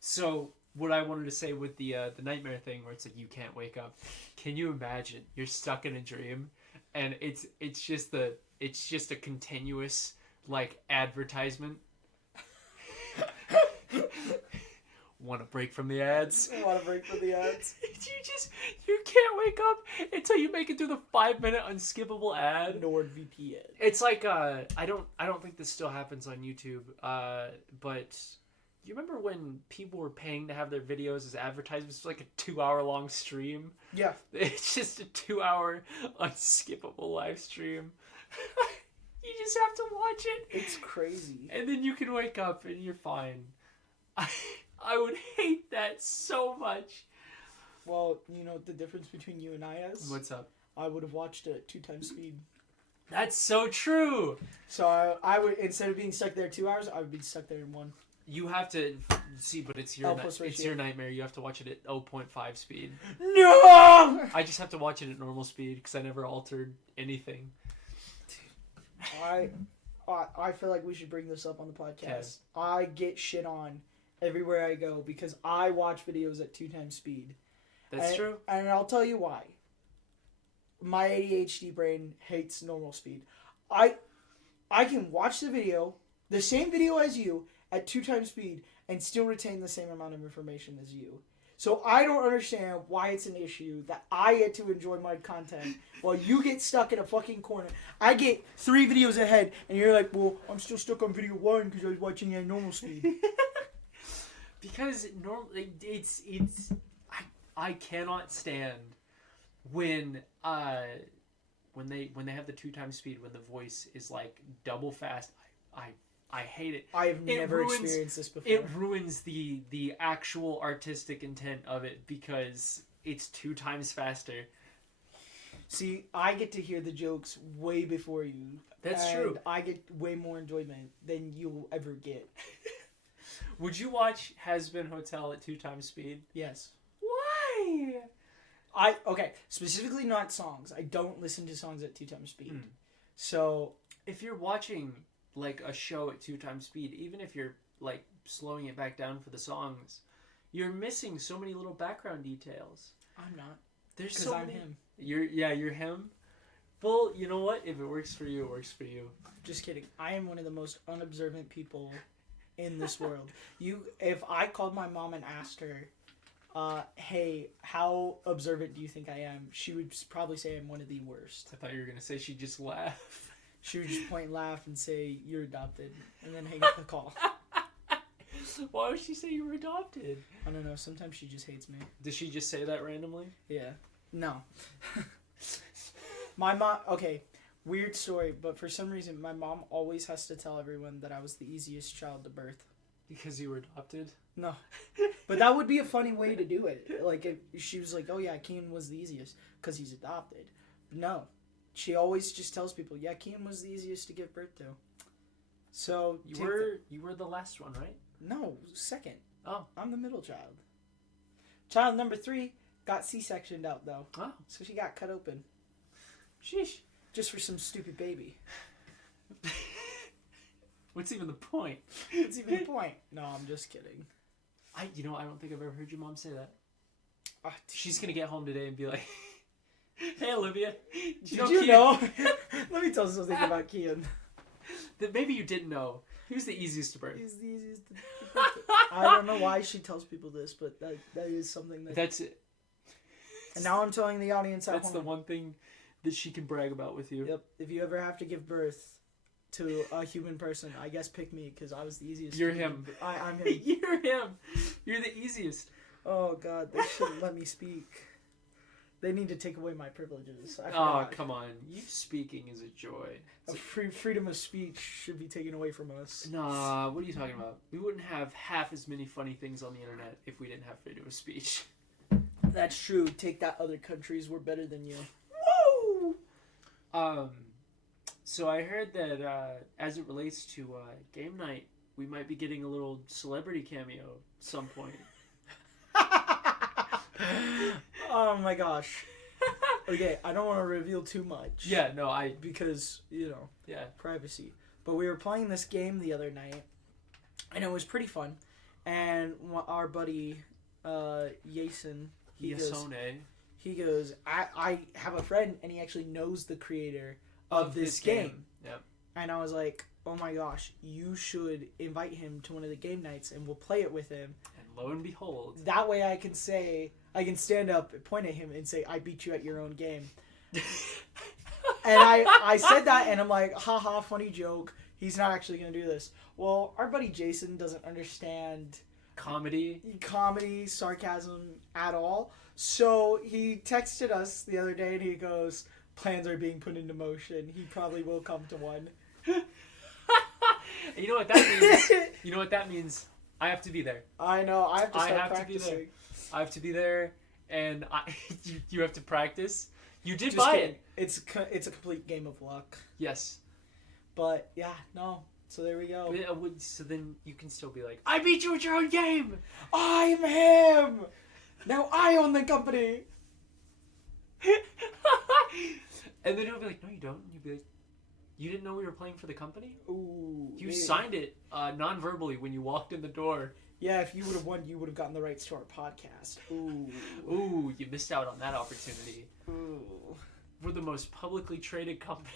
So what I wanted to say with the nightmare thing, where it's like you can't wake up. Can you imagine you're stuck in a dream, and it's just a continuous like advertisement. Want a break from the ads? Want a break from the ads? you can't wake up until you make it through the 5-minute unskippable ad. NordVPN. It's like I don't think this still happens on YouTube. But you remember when people were paying to have their videos as advertisements? It was like a 2-hour long stream. Yeah. It's just a 2-hour unskippable live stream. You just have to watch it. It's crazy. And then you can wake up and you're fine. I would hate that so much. Well, you know what the difference between you and I is? What's up? I would have watched it at 2 times speed. That's so true. So I would, instead of being stuck there 2 hours, I would be stuck there in 1. You have to see, but it's your nightmare. You have to watch it at 0.5 speed. No! I just have to watch it at normal speed because I never altered anything. I feel like we should bring this up on the podcast. Okay. I get shit on everywhere I go because I watch videos at 2 times speed. That's true. And I'll tell you why. My ADHD brain hates normal speed. I can watch the video, the same video as you, at 2 times speed and still retain the same amount of information as you. So I don't understand why it's an issue that I get to enjoy my content while you get stuck in a fucking corner. I get 3 videos ahead and you're like, well, I'm still stuck on video 1 because I was watching it at normal speed. Because it's I cannot stand when they have the 2 times speed, when the voice is like double fast. I hate it. I have never experienced this before. It ruins the actual artistic intent of it because it's 2 times faster. See, I get to hear the jokes way before you. That's true. I get way more enjoyment than you'll ever get. Would you watch Has Been Hotel at 2 times speed? Yes. Why? Okay, specifically not songs. I don't listen to songs at 2 times speed. So if you're watching like a show at 2 times speed, even if you're like slowing it back down for the songs, you're missing so many little background details. I'm not. There's so I'm many. him. You're him. Well, you know what? If it works for you, it works for you. Just kidding. I am one of the most unobservant people in this world. If I called my mom and asked her, hey, how observant do you think I am? She would probably say I'm one of the worst. I thought you were gonna say she'd just laugh. She would just point and laugh and say, you're adopted, and then hang up the call. Why would she say you were adopted? I don't know. Sometimes she just hates me. Does she just say that randomly? Yeah. No. My mom... Okay, weird story, but for some reason, my mom always has to tell everyone that I was the easiest child to birth. Because you were adopted? No. But that would be a funny way to do it. Like, if she was like, oh yeah, Keyen was the easiest because he's adopted. No. She always just tells people, yeah, Keyen was the easiest to give birth to. So you were the last one, right? No, second. Oh. I'm the middle child. Child number 3 got C-sectioned out, though. Oh. So she got cut open. Sheesh. Just for some stupid baby. What's even the point? What's even the point? No, I'm just kidding. I don't think I've ever heard your mom say that. Oh, She's gonna get home today and be like, hey, Olivia. Did you know? Let me tell you something about Keyen. That maybe you didn't know. He was the easiest to birth. He's the easiest to birth. I don't know why she tells people this, but that is something that... That's it. And now I'm telling the audience at home. That's the one thing that she can brag about with you. Yep. If you ever have to give birth to a human person, I guess pick me, because I was the easiest. You're him. I'm him. You're him. You're the easiest. Oh, God. They shouldn't let me speak. They need to take away my privileges. Oh, come on. You speaking is a joy. Freedom of speech should be taken away from us. Nah, what are you talking about? We wouldn't have half as many funny things on the internet if we didn't have freedom of speech. That's true. Take that, other countries were better than you. Woo! So I heard that as it relates to game night, we might be getting a little celebrity cameo at some point. Oh my gosh. Okay, I don't want to reveal too much. Yeah, no, because yeah. privacy. But we were playing this game the other night, and it was pretty fun. And our buddy, Jason, he goes, I have a friend, and he actually knows the creator of this game. Yep. And I was like, oh my gosh, you should invite him to one of the game nights, and we'll play it with him. And lo and behold, that way I can stand up, point at him, and say, I beat you at your own game. And I said that, and I'm like, haha, funny joke. He's not actually going to do this. Well, our buddy Jason doesn't understand comedy, sarcasm at all. So he texted us the other day, and he goes, plans are being put into motion. He probably will come to one. You know what that means? You know what that means? I have to be there. I know. I have to start practicing. I have to be there, and you have to practice. You did Just buy kidding. it. It's a complete game of luck. Yes. But yeah, no. So there we go. So then you can still be like, I beat you at your own game. I'm him. Now I own the company. And then he'll be like, no, you don't. And you'll be like, you didn't know we were playing for the company? Ooh. You signed it non-verbally when you walked in the door. Yeah, if you would have won, you would have gotten the rights to our podcast. Ooh. Ooh, you missed out on that opportunity. Ooh. We're the most publicly traded company.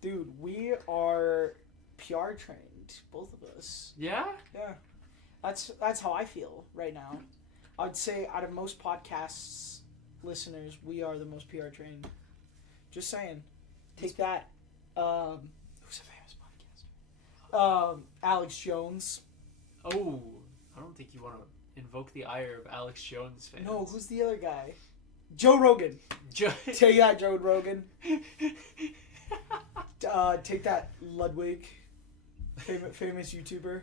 Dude, we are PR trained, both of us. Yeah? Yeah. That's how I feel right now. I'd say out of most podcasts listeners, we are the most PR trained. Just saying. Take that. Who's a famous podcaster? Alex Jones. Oh, I don't think you want to invoke the ire of Alex Jones fans. No, who's the other guy? Joe Rogan. Take that, Joe Rogan. Take that, Ludwig. Famous YouTuber.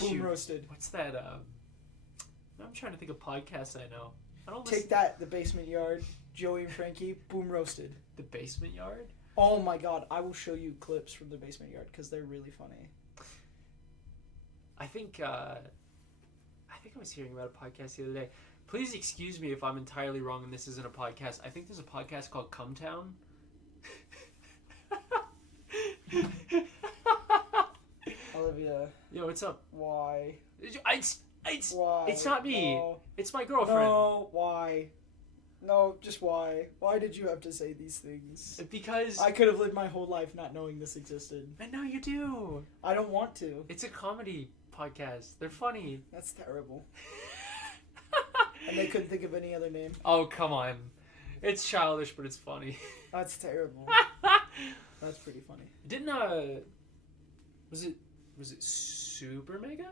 Boom roasted. What's that? I'm trying to think of podcasts I know. Take that, The Basement Yard. Joey and Frankie. Boom roasted. The Basement Yard? Oh my god, I will show you clips from The Basement Yard because they're really funny. I think I was hearing about a podcast the other day. Please excuse me if I'm entirely wrong and this isn't a podcast. I think there's a podcast called Cumtown. Olivia. Yo, what's up? Why? Why? It's not me. No. It's my girlfriend. No, why? No, just why? Why did you have to say these things? Because I could have lived my whole life not knowing this existed. And now you do. I don't want to. It's a comedy podcast. They're funny. That's terrible. And they couldn't think of any other name. Oh, come on. It's childish, but it's funny. That's terrible. That's pretty funny. Didn't was it Super Mega?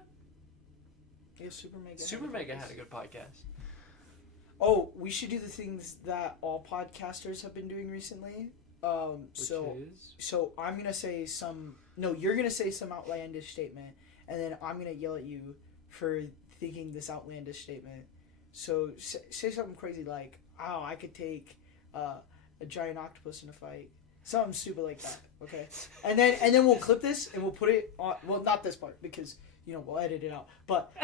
Yeah, Super Mega. Super Mega had a good podcast. Oh, we should do the things that all podcasters have been doing recently. So I'm gonna say some. No, you're gonna say some outlandish statement, and then I'm gonna yell at you for thinking this outlandish statement. So say something crazy like, "Oh, I could take a giant octopus in a fight." Something stupid like that. Okay, and then we'll clip this and we'll put it on. Well, not this part because we'll edit it out. But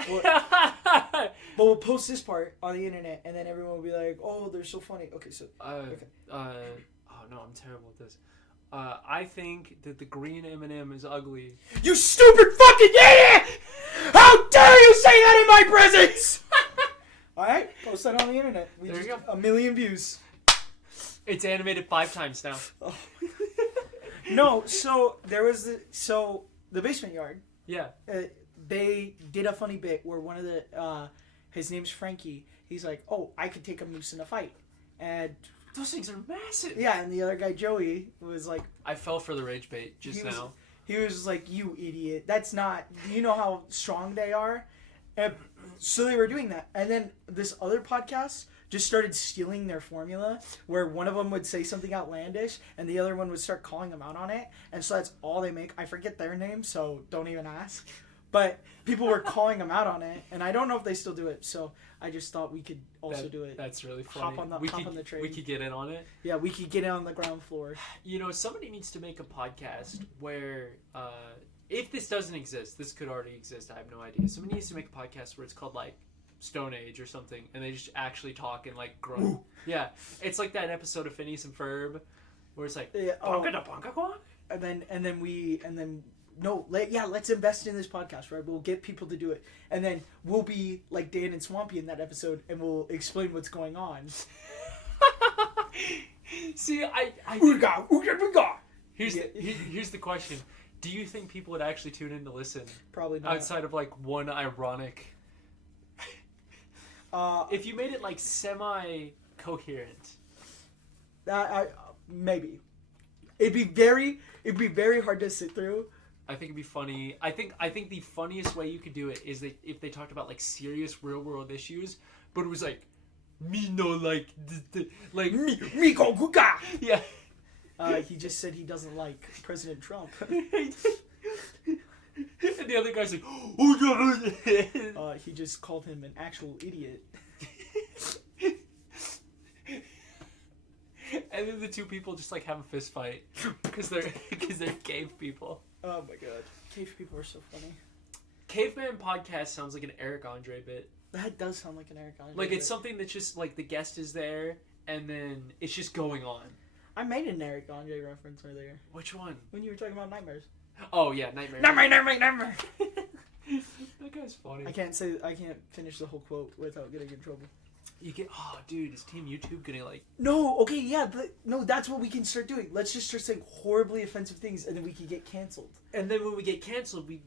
we'll post this part on the internet, and then everyone will be like, "Oh, they're so funny." Okay, so okay. Oh no, I'm terrible at this. I think that the green M&M is ugly. You stupid fucking idiot! How dare you say that in my presence! All right, post that on the internet. There you go. 1 million views. It's animated 5 times now. Oh. No, so there was the Basement Yard. Yeah. They did a funny bit where one of the his name's Frankie. He's like, "Oh, I could take a moose in a fight," and those things are massive. Yeah, and the other guy Joey was like, I fell for the rage bait just now. He was like, "You idiot! That's not. Do you know how strong they are?" And so they were doing that, and then this other podcast just started stealing their formula, where one of them would say something outlandish, and the other one would start calling them out on it, and so that's all they make. I forget their name, so don't even ask. But people were calling them out on it, and I don't know if they still do it. So I just thought we could also do it. That's really funny. Hop on the train. We could get in on it. Yeah, we could get in on the ground floor. Somebody needs to make a podcast where, if this doesn't exist, this could already exist. I have no idea. Somebody needs to make a podcast where it's called like Stone Age or something, and they just actually talk and like grow. Yeah, it's like that episode of Phineas and Ferb where it's like bonka da bonka quack. Let's invest in this podcast, right? We'll get people to do it, and then we'll be like Dan and Swampy in that episode, and we'll explain what's going on. See, I Ooga. here's the question: do you think people would actually tune in to listen? Probably not. Outside of like one ironic. If you made it like semi-coherent, maybe it'd be very hard to sit through. I think it'd be funny. I think the funniest way you could do it is if they talked about like serious real world issues, but it was like me no like me go guga. Yeah. He just said he doesn't like President Trump. And the other guy's like, oh no. He just called him an actual idiot. And then the two people just like have a fist fight because they're cave people. Oh my god, cave people are so funny. Caveman podcast sounds like an Eric Andre bit. That does sound like an Eric Andre. Like it's something that's just like the guest is there and then it's just going on. I made an Eric Andre reference earlier. Which one? When you were talking about nightmares. Oh yeah, nightmare. Nightmare. That guy's funny. I can't finish the whole quote without getting in trouble. Dude, is Team YouTube gonna like? No, okay, yeah, that's what we can start doing. Let's just start saying horribly offensive things, and then we can get canceled. And then when we get canceled, we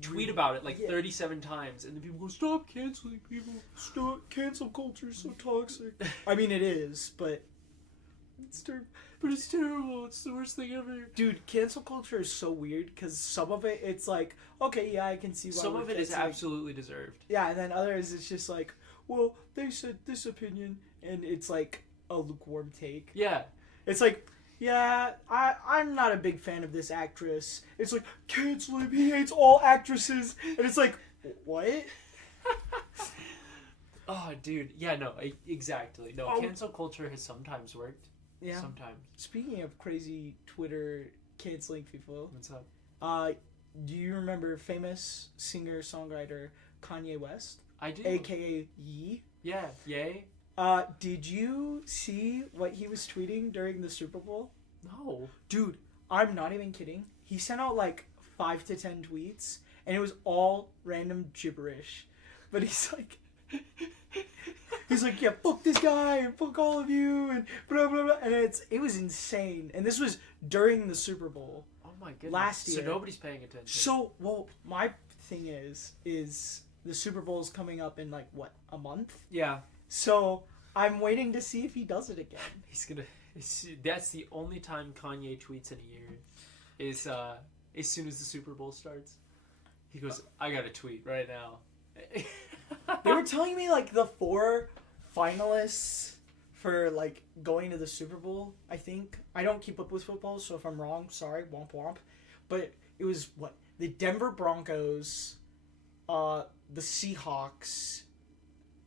tweet about it like 37 times, and then people go, "Stop canceling people! Stop! Cancel culture is so toxic." I mean, it is, but it's terrible. But it's terrible. It's the worst thing ever. Dude, cancel culture is so weird because some of it, it's like, okay, yeah, I can see why. Some of it is absolutely deserved. Yeah, and then others, it's just like, well, they said this opinion, and it's like a lukewarm take. Yeah. It's like, yeah, I'm not a big fan of this actress. It's like, cancel him, he hates all actresses. And it's like, what? Oh, dude. Yeah, no, exactly. No, cancel culture has sometimes worked. Yeah. Sometimes. Speaking of crazy Twitter canceling people. What's up? Do you remember famous singer-songwriter Kanye West? I do. AKA Ye? Yeah, yay. Did you see what he was tweeting during the Super Bowl? No. Dude, I'm not even kidding. He sent out like 5 to 10 tweets, and it was all random gibberish. But he's like... He's like, yeah, fuck this guy, and fuck all of you, and blah, blah, blah. And it was insane. And this was during the Super Bowl. Oh my goodness. Last year. So nobody's paying attention. So, well, my thing is the Super Bowl is coming up in like, what, a month? Yeah. So, I'm waiting to see if he does it again. That's the only time Kanye tweets in a year, is as soon as the Super Bowl starts. He goes, I got to tweet right now. They were telling me like the 4 finalists for like going to the Super Bowl, I think. I don't keep up with football, so if I'm wrong, sorry, womp womp. But it was what? The Denver Broncos, the Seahawks,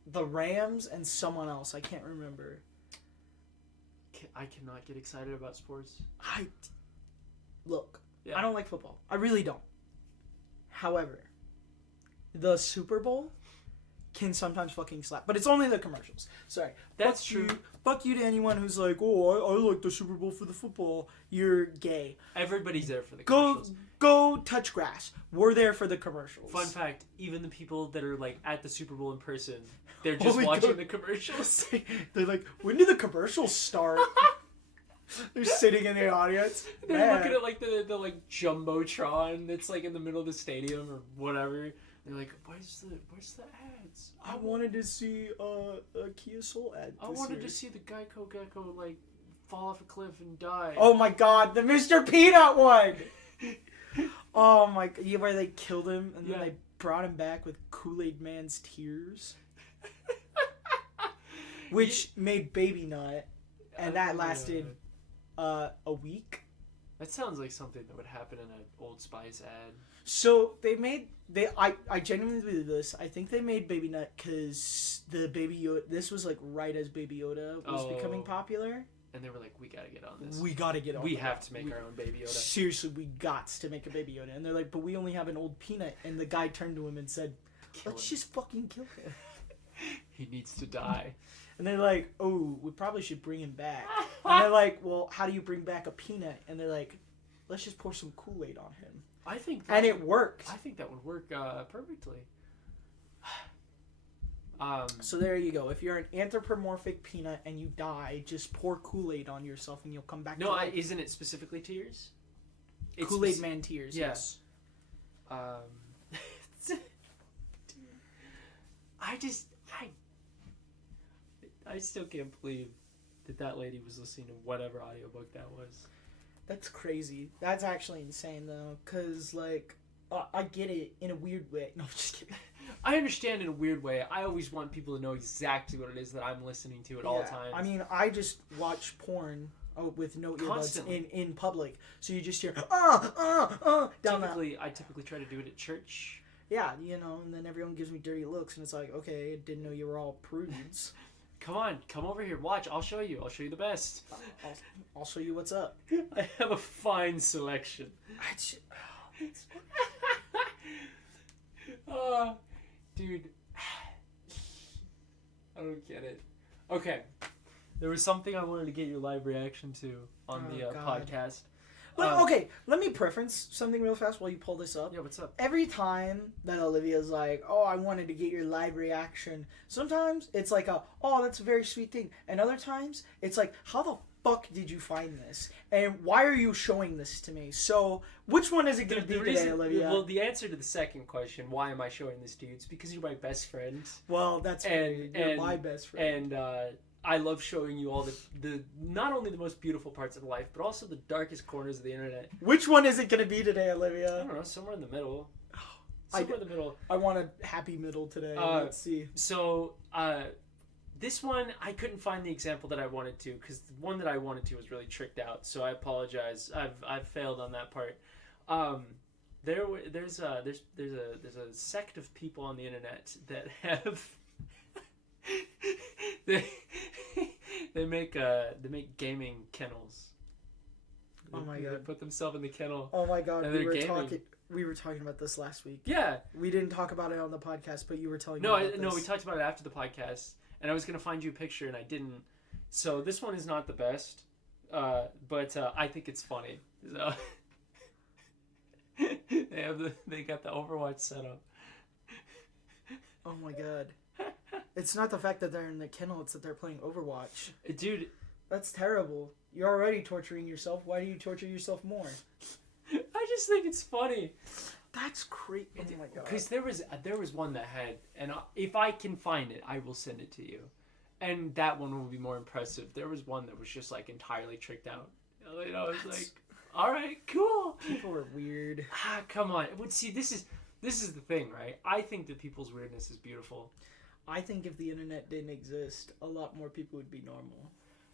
the Rams, and someone else. I can't remember. I cannot get excited about sports. Look, yeah. I don't like football. I really don't. However, the Super Bowl can sometimes fucking slap. But it's only the commercials. Sorry. That's true. Fuck you to anyone who's like, oh, I like the Super Bowl for the football. You're gay. Everybody's there for the commercials. Go touch grass. We're there for the commercials. Fun fact, even the people that are like at the Super Bowl in person, they're just watching the commercials. They're like, when do the commercials start? They're sitting in the audience. They're looking at like the like Jumbotron that's like in the middle of the stadium or whatever. They're like, where's the ads? I wanted to see a Kia Soul ad. I wanted to see the Geico Gecko like fall off a cliff and die. Oh my god, the Mr. Peanut one! Oh my god, yeah, where they killed him and then they brought him back with Kool-Aid Man's tears. Which made Baby Nut, and that lasted a week. That sounds like something that would happen in an Old Spice ad. So I genuinely believe this. I think they made Baby Nut because the Baby Yoda. This was like right as Baby Yoda was becoming popular. And they were like, we gotta get on this. We gotta get on. We have to make our own Baby Yoda. Seriously, we got to make a Baby Yoda. And they're like, but we only have an old Peanut. And the guy turned to him and said, Let's just fucking kill him. He needs to die. And they're like, oh, we probably should bring him back. And they're like, well, how do you bring back a peanut? And they're like, let's just pour some Kool-Aid on him. I think and it worked. I think that would work perfectly. So there you go. If you're an anthropomorphic peanut and you die, just pour Kool-Aid on yourself and you'll come back to life. Isn't it specifically tears? Kool-Aid man tears, yeah. yes. I still can't believe that lady was listening to whatever audiobook that was. That's crazy. That's actually insane, though, because, like, I get it in a weird way. No, I'm just kidding. I understand in a weird way. I always want people to know exactly what it is that I'm listening to at all times. I mean, I just watch porn with no earbuds in public, so you just hear down I typically try to do it at church. Yeah, you know, and then everyone gives me dirty looks, and it's like, okay, I didn't know you were all prudes. Come on, come over here. Watch, I'll show you. I'll show you the best. I'll show you what's up. I have a fine selection. Dude, I don't get it. Okay, there was something I wanted to get your live reaction to on the podcast. But okay, let me preference something real fast while you pull this up. Yeah, what's up? Every time that Olivia's like, oh, I wanted to get your live reaction, sometimes it's like oh, that's a very sweet thing. And other times, it's like, how the fuck did you find this? And why are you showing this to me? So, which one is it going to be today, Olivia? Well, the answer to the second question, why am I showing this to you? It's because you're my best friend. Well, that's weird. You're my best friend. And, I love showing you all the not only the most beautiful parts of life, but also the darkest corners of the internet. Which one is it going to be today, Olivia? I don't know, somewhere in the middle. Somewhere in the middle. I want a happy middle today. Let's see. So, this one, I couldn't find the example that I wanted to, because the one that I wanted to was really tricked out, so I apologize. I've failed on that part. There's a sect of people on the internet that have... they make gaming kennels. Oh my god! They put themselves in the kennel. Oh my god! And we were talking about this last week. Yeah, we didn't talk about it on the podcast, but you were telling me. No, we talked about it after the podcast, and I was gonna find you a picture, and I didn't. So this one is not the best, but I think it's funny. So they got the Overwatch setup. Oh my god. It's not the fact that they're in the kennel, it's that they're playing Overwatch. Dude. That's terrible. You're already torturing yourself. Why do you torture yourself more? I just think it's funny. That's crazy. Oh my god. Because there was one that had, and if I can find it, I will send it to you. And that one will be more impressive. There was one that was just like entirely tricked out. You know, I was like, all right, cool. People are weird. Come on. But see, this is the thing, right? I think that people's weirdness is beautiful. I think if the internet didn't exist, a lot more people would be normal.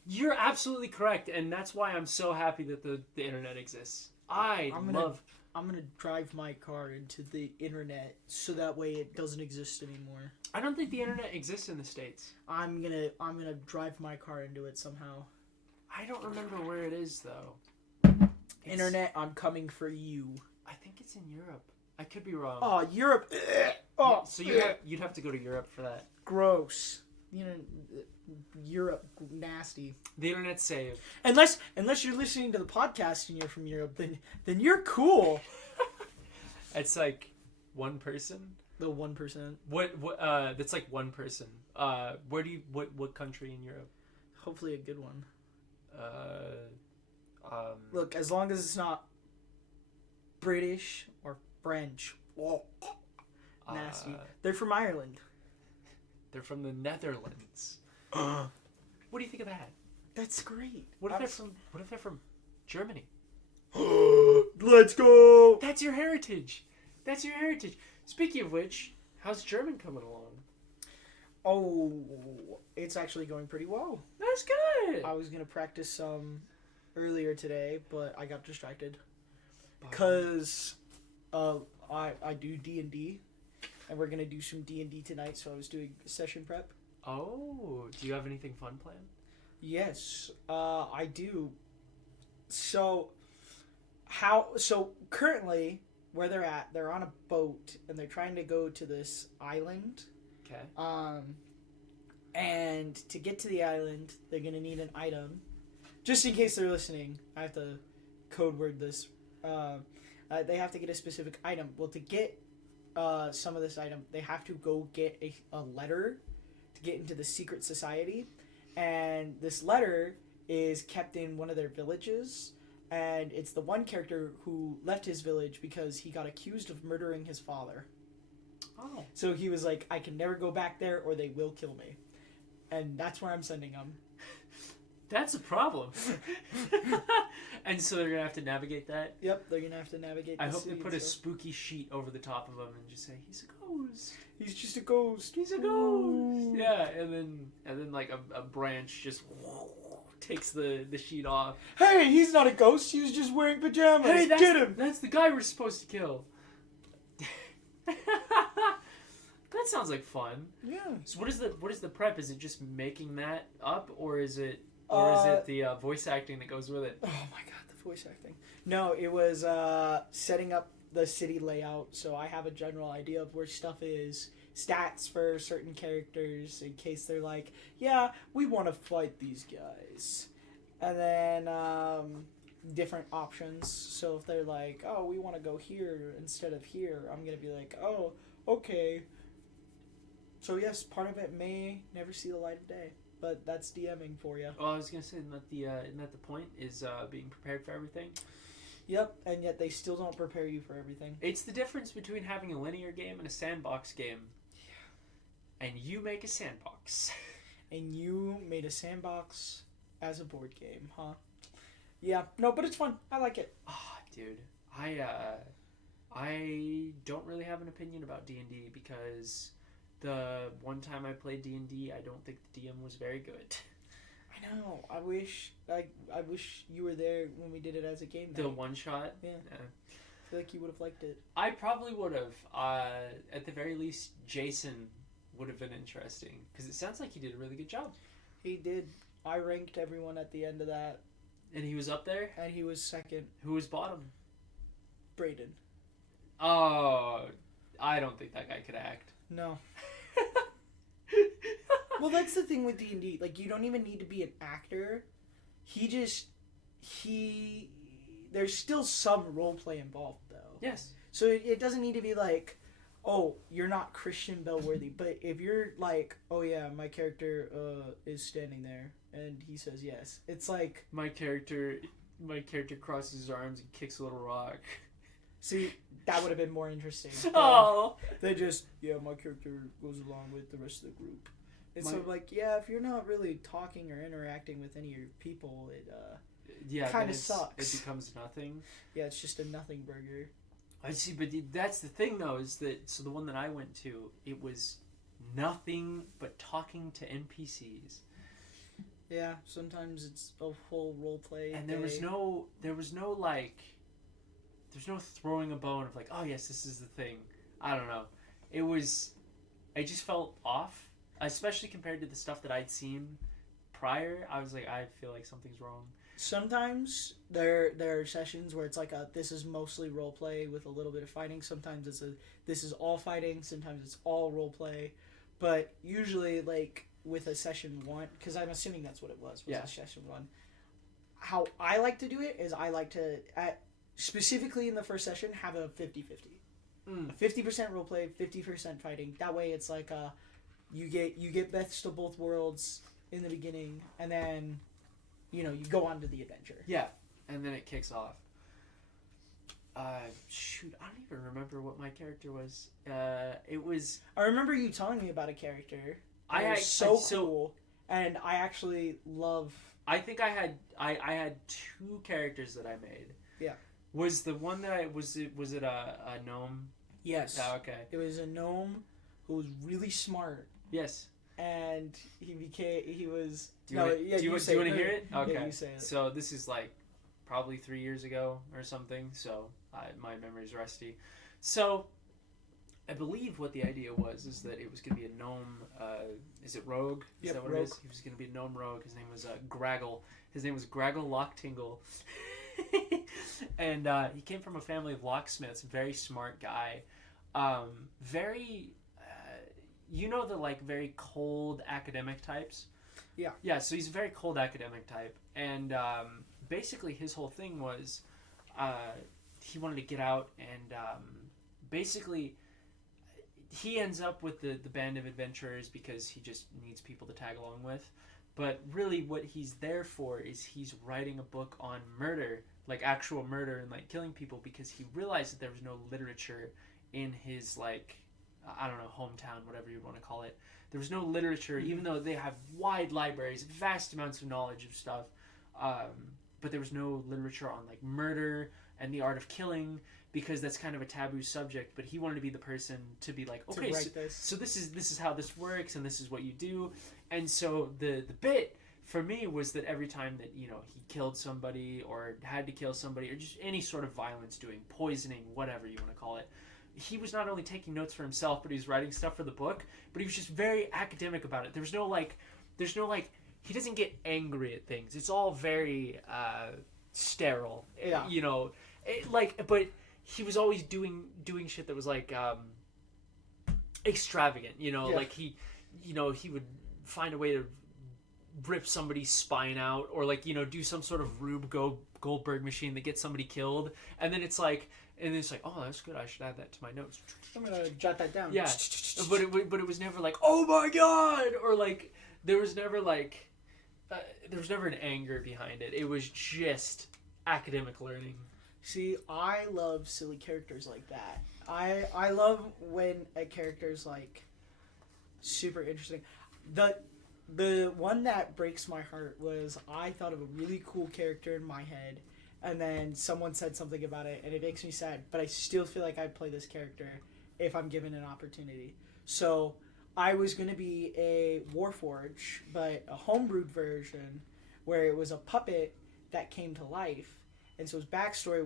You're absolutely correct, and that's why I'm so happy that the internet exists. I'm gonna drive my car into the internet so that way it doesn't exist anymore. I don't think the internet exists in the States. I'm gonna drive my car into it somehow. I don't remember where it is though. Internet, I'm coming for you. I think it's in Europe. I could be wrong. Oh, Europe. Oh, so you'd have to go to Europe for that. Gross. You know, Europe, nasty. The internet's saved. Unless you're listening to the podcast and you're from Europe, then you're cool. It's like one person. The 1%. What? That's like one person. What country in Europe? Hopefully a good one. Look, as long as it's not British or French. Whoa. Nasty. They're from Ireland. They're from the Netherlands. What do you think of that? That's great. What if they're from Germany? Let's go. That's your heritage. Speaking of which, how's German coming along? Oh, it's actually going pretty well. That's good. I was gonna practice some earlier today, but I got distracted because I do D&D, and we're gonna do some D&D tonight. So I was doing session prep. Oh, do you have anything fun planned? Yes, I do. So currently where they're at. They're on a boat and they're trying to go to this island. Okay. And to get to the island, they're gonna need an item. Just in case they're listening, I have to code word this. They have to get a specific item. Well, to get some of this item, they have to go get a letter to get into the secret society. And this letter is kept in one of their villages. And it's the one character who left his village because he got accused of murdering his father. Oh. So he was like, I can never go back there or they will kill me. And that's where I'm sending him. That's a problem. And so they're going to have to navigate that? Yep, they're going to have to navigate I hope they put a spooky sheet over the top of him and just say, he's a ghost. He's just a ghost. He's a ghost. Yeah, and then like a branch just takes the sheet off. Hey, he's not a ghost. He was just wearing pajamas. Hey, get him. That's the guy we're supposed to kill. That sounds like fun. Yeah. So what is the prep? Is it just making that up, or is it the voice acting that goes with it? Oh my god, the voice acting. No, it was setting up the city layout, so I have a general idea of where stuff is, stats for certain characters in case they're like, yeah, we want to fight these guys, and then different options. So if they're like, oh, we want to go here instead of here, I'm gonna be like, oh, okay. So yes, part of it may never see the light of day, but that's DMing for you. Oh, I was gonna say, isn't that the point? Is being prepared for everything? Yep, and yet they still don't prepare you for everything. It's the difference between having a linear game and a sandbox game. Yeah. And you make a sandbox. And you made a sandbox as a board game, huh? Yeah, no, but it's fun. I like it. Ah, dude, I don't really have an opinion about D&D because the one time I played D&D, I don't think the DM was very good. I know. I wish you were there when we did it as a game night. The one shot? Yeah. I feel like you would have liked it. I probably would have. At the very least, Jason would have been interesting because it sounds like he did a really good job. He did. I ranked everyone at the end of that. And he was up there? And he was second. Who was bottom? Braden. Oh, I don't think that guy could act. No. Well, that's the thing with D&D. Like, you don't even need to be an actor. There's still some role play involved, though. Yes. So it doesn't need to be like, oh, you're not Christian Bale worthy. But if you're like, oh yeah, my character is standing there and he says yes, it's like my character crosses his arms and kicks a little rock. See, that would have been more interesting. Oh. They just, my character goes along with the rest of the group. And so, like, yeah, if you're not really talking or interacting with any of your people, it kind of sucks. It becomes nothing. Yeah, it's just a nothing burger. I see, but that's the thing, though, is that, so the one that I went to, it was nothing but talking to NPCs. Yeah, sometimes it's a whole role play. And there was no throwing a bone of like, oh yes, this is the thing. I don't know. It just felt off. Especially compared to the stuff that I'd seen prior, I was like, I feel like something's wrong. Sometimes there are sessions where it's like this is mostly role play with a little bit of fighting. Sometimes this is all fighting. Sometimes it's all role play. But usually, like with a session 1, because I'm assuming that's what it was a session 1. How I like to do it is I like to specifically in the first session have a 50-50. 50% role play, 50% fighting. That way, it's like you get best of both worlds in the beginning, and then you go on to the adventure. Yeah, and then it kicks off. Shoot, I don't even remember what my character was. It was. I remember you telling me about a character. Cool, and I actually love. I think I had 2 characters that I made. Yeah. Was the one that was it a gnome? Yes. Oh, okay. It was a gnome who was really smart. Yes. And he was. Do you want to hear it? Okay. Yeah, you say it. So this is like probably 3 years ago or something. So my memory's rusty. So I believe what the idea was is that it was going to be a gnome. Is it rogue? Is that what rogue. It is? He was going to be a gnome rogue. His name was Graggle. His name was Graggle Locktingle. And he came from a family of locksmiths. Very smart guy. Very, the like very cold academic types. Yeah. Yeah. So he's a very cold academic type, and basically his whole thing was, he wanted to get out, and basically he ends up with the band of adventurers because he just needs people to tag along with. But really what he's there for is he's writing a book on murder, like actual murder and like killing people, because he realized that there was no literature in his like, I don't know, hometown, whatever you want to call it. There was no literature, even though they have wide libraries, vast amounts of knowledge of stuff. But there was no literature on like murder and the art of killing, because that's kind of a taboo subject. But he wanted to be the person to be like, okay, so this is how this works, and this is what you do. And so the bit for me was that every time that he killed somebody or had to kill somebody, or just any sort of violence, doing poisoning, whatever you want to call it, he was not only taking notes for himself, but he was writing stuff for the book. But he was just very academic about it. There's no like he doesn't get angry at things. It's all very sterile. Yeah. But he was always doing shit that was like extravagant. Yeah. Like he would find a way to rip somebody's spine out, or like do some sort of Rube Goldberg machine that gets somebody killed, and then it's like, oh, that's good, I should add that to my notes. I'm gonna jot that down. Yeah. but it was never like, oh my god, or like there was never an anger behind it. It was just academic learning. See, I love silly characters like that. I love when a character's like super interesting. The one that breaks my heart was, I thought of a really cool character in my head, and then someone said something about it, and it makes me sad, but I still feel like I'd play this character if I'm given an opportunity. So I was going to be a Warforge, but a homebrewed version where it was a puppet that came to life. And so his backstory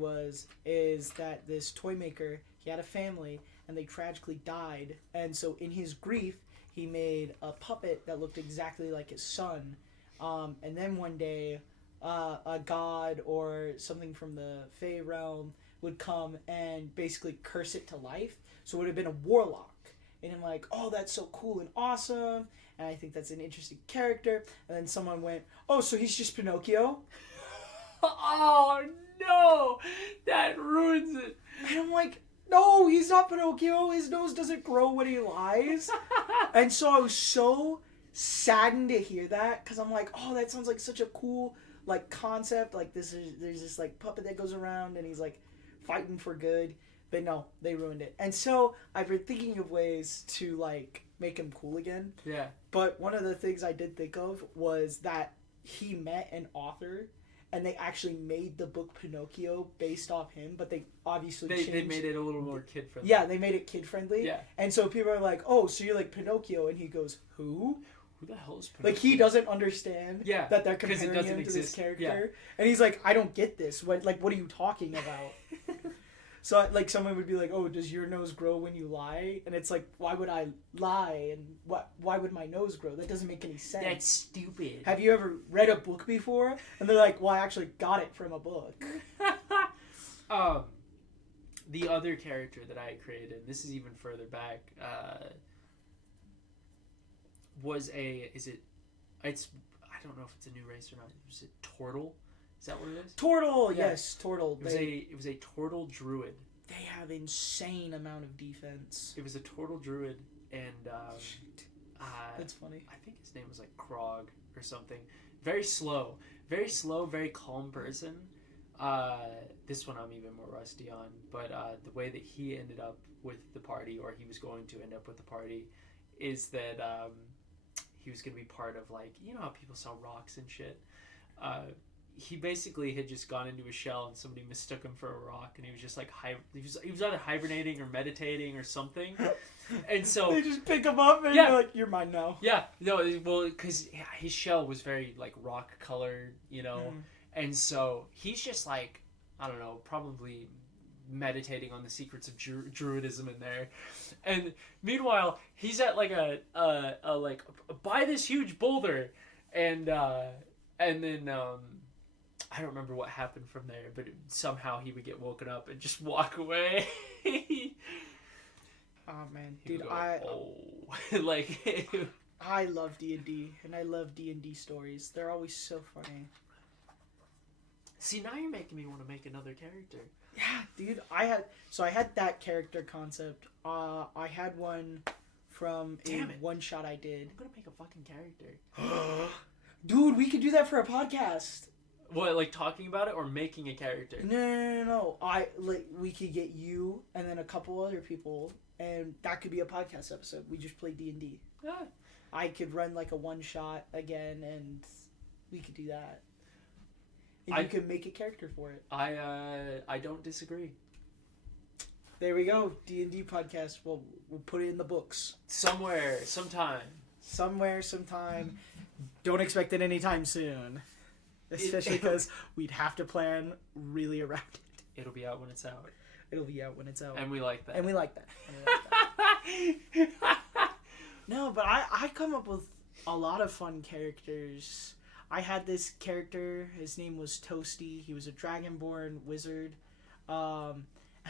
is that this toy maker, he had a family, and they tragically died. And so in his grief, he made a puppet that looked exactly like his son. And then one day, a god or something from the Fey realm would come and basically curse it to life. So it would have been a warlock. And I'm like, oh, that's so cool and awesome. And I think that's an interesting character. And then someone went, oh, so he's just Pinocchio? Oh, no! That ruins it. And I'm like, no, he's not Pinocchio. His nose doesn't grow when he lies. And so I was so saddened to hear that, because I'm like, oh, that sounds like such a cool like concept. Like there's this like puppet that goes around and he's like fighting for good. But no, they ruined it. And so I've been thinking of ways to like make him cool again. Yeah. But one of the things I did think of was that he met an author, and they actually made the book Pinocchio based off him, but they obviously changed. They made it a little more kid friendly. Yeah, they made it kid friendly. Yeah. And so people are like, oh, so you're like Pinocchio, and he goes, who? Who the hell is Pinocchio? Like, he doesn't understand that they're comparing him to this character. Yeah. And he's like, I don't get this. What are you talking about? So, like, someone would be like, oh, does your nose grow when you lie? And it's like, why would I lie? And why would my nose grow? That doesn't make any sense. That's stupid. Have you ever read a book before? And they're like, well, I actually got it from a book. The other character that I created, and this is even further back, I don't know if it's a new race or not. Was it Tortle? Is that what it is? Tortle, yes, Tortle. It was a Tortle druid. They have insane amount of defense. It was a Tortle druid, and that's funny. I think his name was like Krog or something. Very slow, very calm person. This one I'm even more rusty on, but the way that he ended up with the party, or he was going to end up with the party, is that he was going to be part of, like, you know how people sell rocks and shit. He basically had just gone into a shell, and somebody mistook him for a rock, and he was just like he was either hibernating or meditating or something. And so they just pick him up and you're like, you're mine now. Yeah, no, well, because his shell was very like rock colored, and so he's just like, I don't know, probably meditating on the secrets of druidism in there. And meanwhile, he's at like a by this huge boulder, and then I don't remember what happened from there, but somehow he would get woken up and just walk away. Oh man, He would dude, go, like I love D&D, and I love D&D stories. They're always so funny. See, now you're making me want to make another character. Yeah, dude, I had that character concept. I had one from a one-shot I did. I'm gonna make a fucking character. Dude, we could do that for a podcast. What, like talking about it or making a character? No. We could get you and then a couple other people, and that could be a podcast episode. We just play D&D. Yeah. I could run like a one-shot again, and we could do that. And you could make a character for it. I don't disagree. There we go. D&D podcast. We'll put it in the books. Somewhere, sometime. Somewhere, sometime. Don't expect it anytime soon. Especially because we'd have to plan really around it. It'll be out when it's out. It'll be out when it's out. And we like that. No, but I come up with a lot of fun characters. I had this character. His name was Toasty. He was a dragonborn wizard. And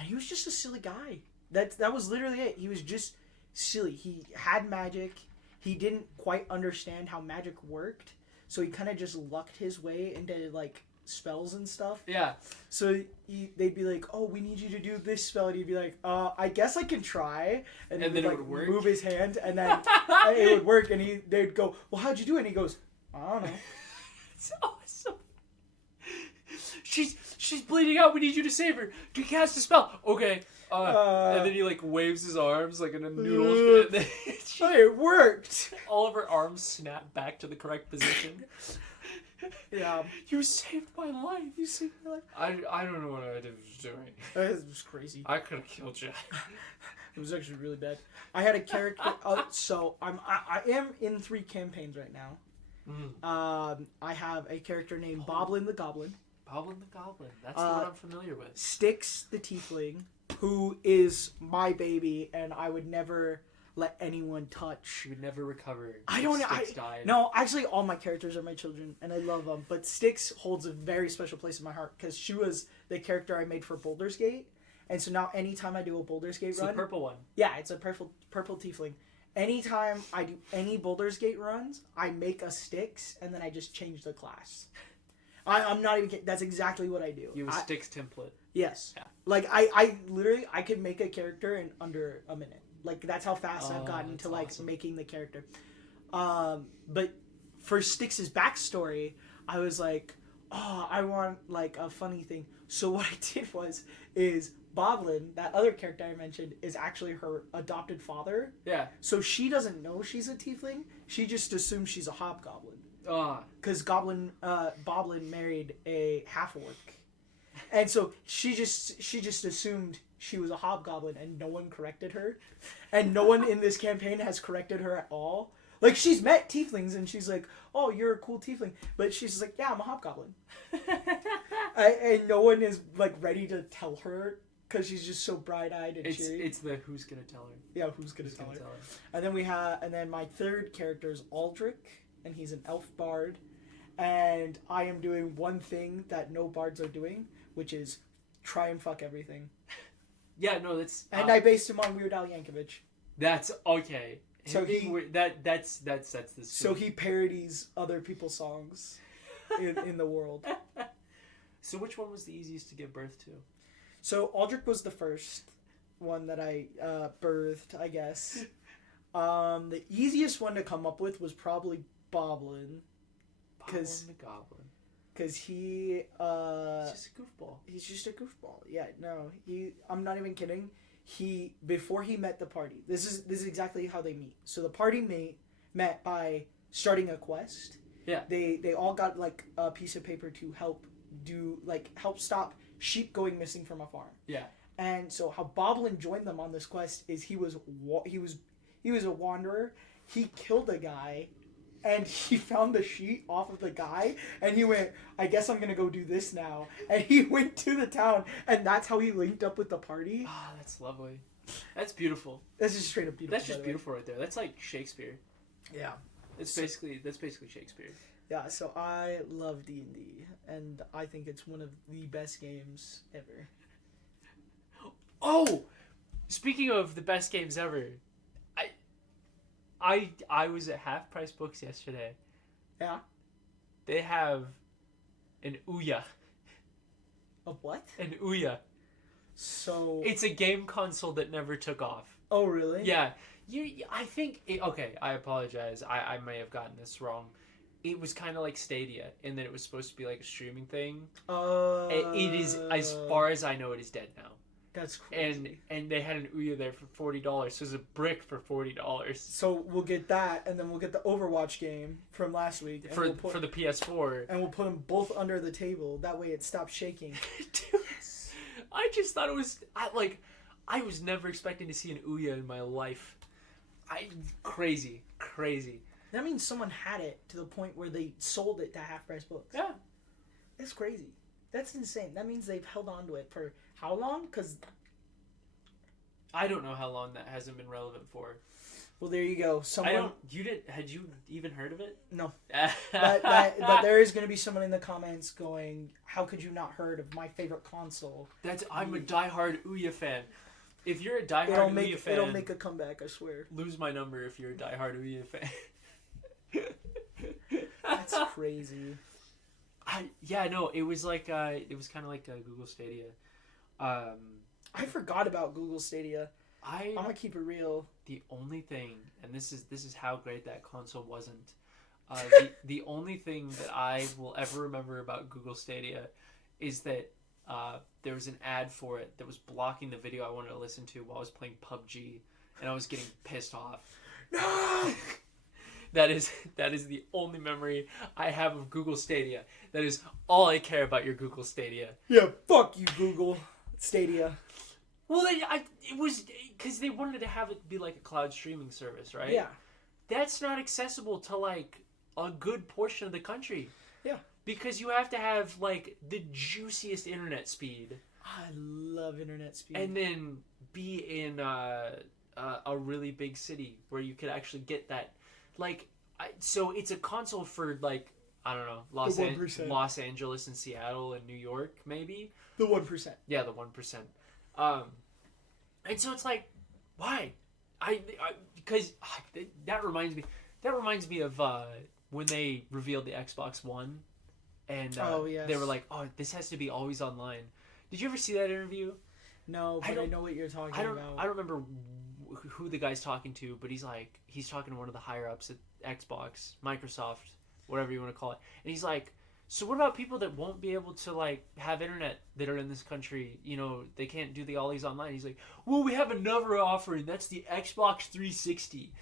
he was just a silly guy. That was literally it. He was just silly. He had magic. He didn't quite understand how magic worked. So he kind of just lucked his way into, like, spells and stuff. Yeah. So they'd be like, oh, we need you to do this spell. And he'd be like, I guess I can try. And then would, it would work? Move his hand, and then it would work. And they'd go, well, how'd you do it? And he goes, I don't know. It's awesome. She's bleeding out. We need you to save her. To cast a spell. Okay. And then he, like, waves his arms like in a noodle. It worked. All of her arms snap back to the correct position. Yeah. You saved my life. You saved my life. I don't know what I was doing. It was crazy. I could have killed you. It was actually really bad. I had a character. So I am in 3 campaigns right now. I have a character named Boblin the Goblin. Boblin the Goblin. That's the one I'm familiar with. Styx the Tiefling, who is my baby, and I would never let anyone touch. You would never recover. Died. No, actually, all my characters are my children, and I love them. But Styx holds a very special place in my heart because she was the character I made for Baldur's Gate, and so now anytime I do a Baldur's Gate run, the purple one. Yeah, it's a purple tiefling. Anytime I do any Baldur's Gate runs, I make a Styx, and then I just change the class. I'm not even kidding. That's exactly what I do. You have a Styx template. Yes. Yeah. Like, I literally, I could make a character in under a minute. Like, that's how fast I've gotten to, like, awesome. Making the character. But for Styx's backstory, I was like, oh, I want, like, a funny thing. So what I did is Boblin, that other character I mentioned, is actually her adopted father. Yeah. So she doesn't know she's a tiefling. She just assumes she's a hobgoblin. Because Boblin married a half-orc. And so she just assumed she was a hobgoblin, and no one corrected her. And no one in this campaign has corrected her at all. Like, she's met tieflings, and she's like, oh, you're a cool tiefling. But she's like, yeah, I'm a hobgoblin. And no one is, like, ready to tell her, because she's just so bright-eyed and cheery. It's the who's gonna tell her. Yeah, who's gonna tell her. And then my third character is Aldrich, and he's an elf bard. And I am doing one thing that no bards are doing, which is try and fuck everything. Yeah, no, that's... And I based him on Weird Al Yankovic. That's okay. So that's the... So he parodies other people's songs in the world. So which one was the easiest to give birth to? So Aldrich was the first one that I birthed, I guess. The easiest one to come up with was probably Boblin. Boblin the Goblin. Because he's just a goofball. He's just a goofball. Yeah, no. I'm not even kidding. Before he met the party, this is exactly how they meet. So the party met by starting a quest. Yeah. They all got, like, a piece of paper to help stop sheep going missing from a farm. Yeah. And so how Boblin joined them on this quest is he was a wanderer. He killed a guy, and he found the sheet off of the guy, and he went, I guess I'm gonna go do this now. And he went to the town, and that's how he linked up with the party. Ah, that's lovely. That's beautiful. That's just straight up beautiful. That's just beautiful right there. That's like Shakespeare. Yeah. That's basically Shakespeare. Yeah, so I love D&D, and I think it's one of the best games ever. Oh, speaking of the best games ever, I was at Half Price Books yesterday. Yeah. They have an Ouya. A what? An Ouya. So It's a game console that never took off. Oh, really? Yeah. I think okay, I apologize. I may have gotten this wrong. It was kind of like Stadia in that it was supposed to be like a streaming thing. It is, as far as I know, it is dead now. That's crazy. And they had an Ouya there for $40. So it was a brick for $40. So we'll get that, and then we'll get the Overwatch game from last week. And For the PS4. And we'll put them both under the table. That way it stops shaking. Dude, I just thought it was... I was never expecting to see an Ouya in my life. Crazy. That means someone had it to the point where they sold it to Half Price Books. Yeah. That's crazy. That's insane. That means they've held on to it for how long? Because I don't know how long that hasn't been relevant for. Well, there you go. Someone. Had you even heard of it? No. but there is going to be someone in the comments going, "How could you not heard of my favorite console?" I'm a diehard Ouya fan. If you're a diehard Ouya fan, it'll make a comeback. I swear. Lose my number if you're a diehard Ouya fan. That's crazy. It was like it was kind of like Google Stadia. I forgot about Google Stadia. I'm gonna keep it real. The only thing, and this is how great that console wasn't. The only thing that I will ever remember about Google Stadia is that there was an ad for it that was blocking the video I wanted to listen to while I was playing PUBG, and I was getting pissed off. No. That is the only memory I have of Google Stadia. That is all I care about your Google Stadia. Yeah, fuck you, Google Stadia. Well, it was because they wanted to have it be like a cloud streaming service, right? Yeah. That's not accessible to like a good portion of the country. Yeah. Because you have to have like the juiciest internet speed. I love internet speed. And then be in a really big city where you could actually get that. Like, so it's a console for like, I don't know, Los Angeles and Seattle and New York, maybe. The 1%. Yeah, the 1%. And so it's like, why? Because that reminds me of when they revealed the Xbox One, and they were like, oh, this has to be always online. Did you ever see that interview? No, but I know what you're talking about. I don't remember who the guy's talking to, but he's talking to one of the higher ups at Xbox, Microsoft, whatever you want to call it, and he's like, so what about people that won't be able to like have internet that are in this country? You know, they can't do the ollies online. He's like, well, we have another offering. That's the Xbox 360,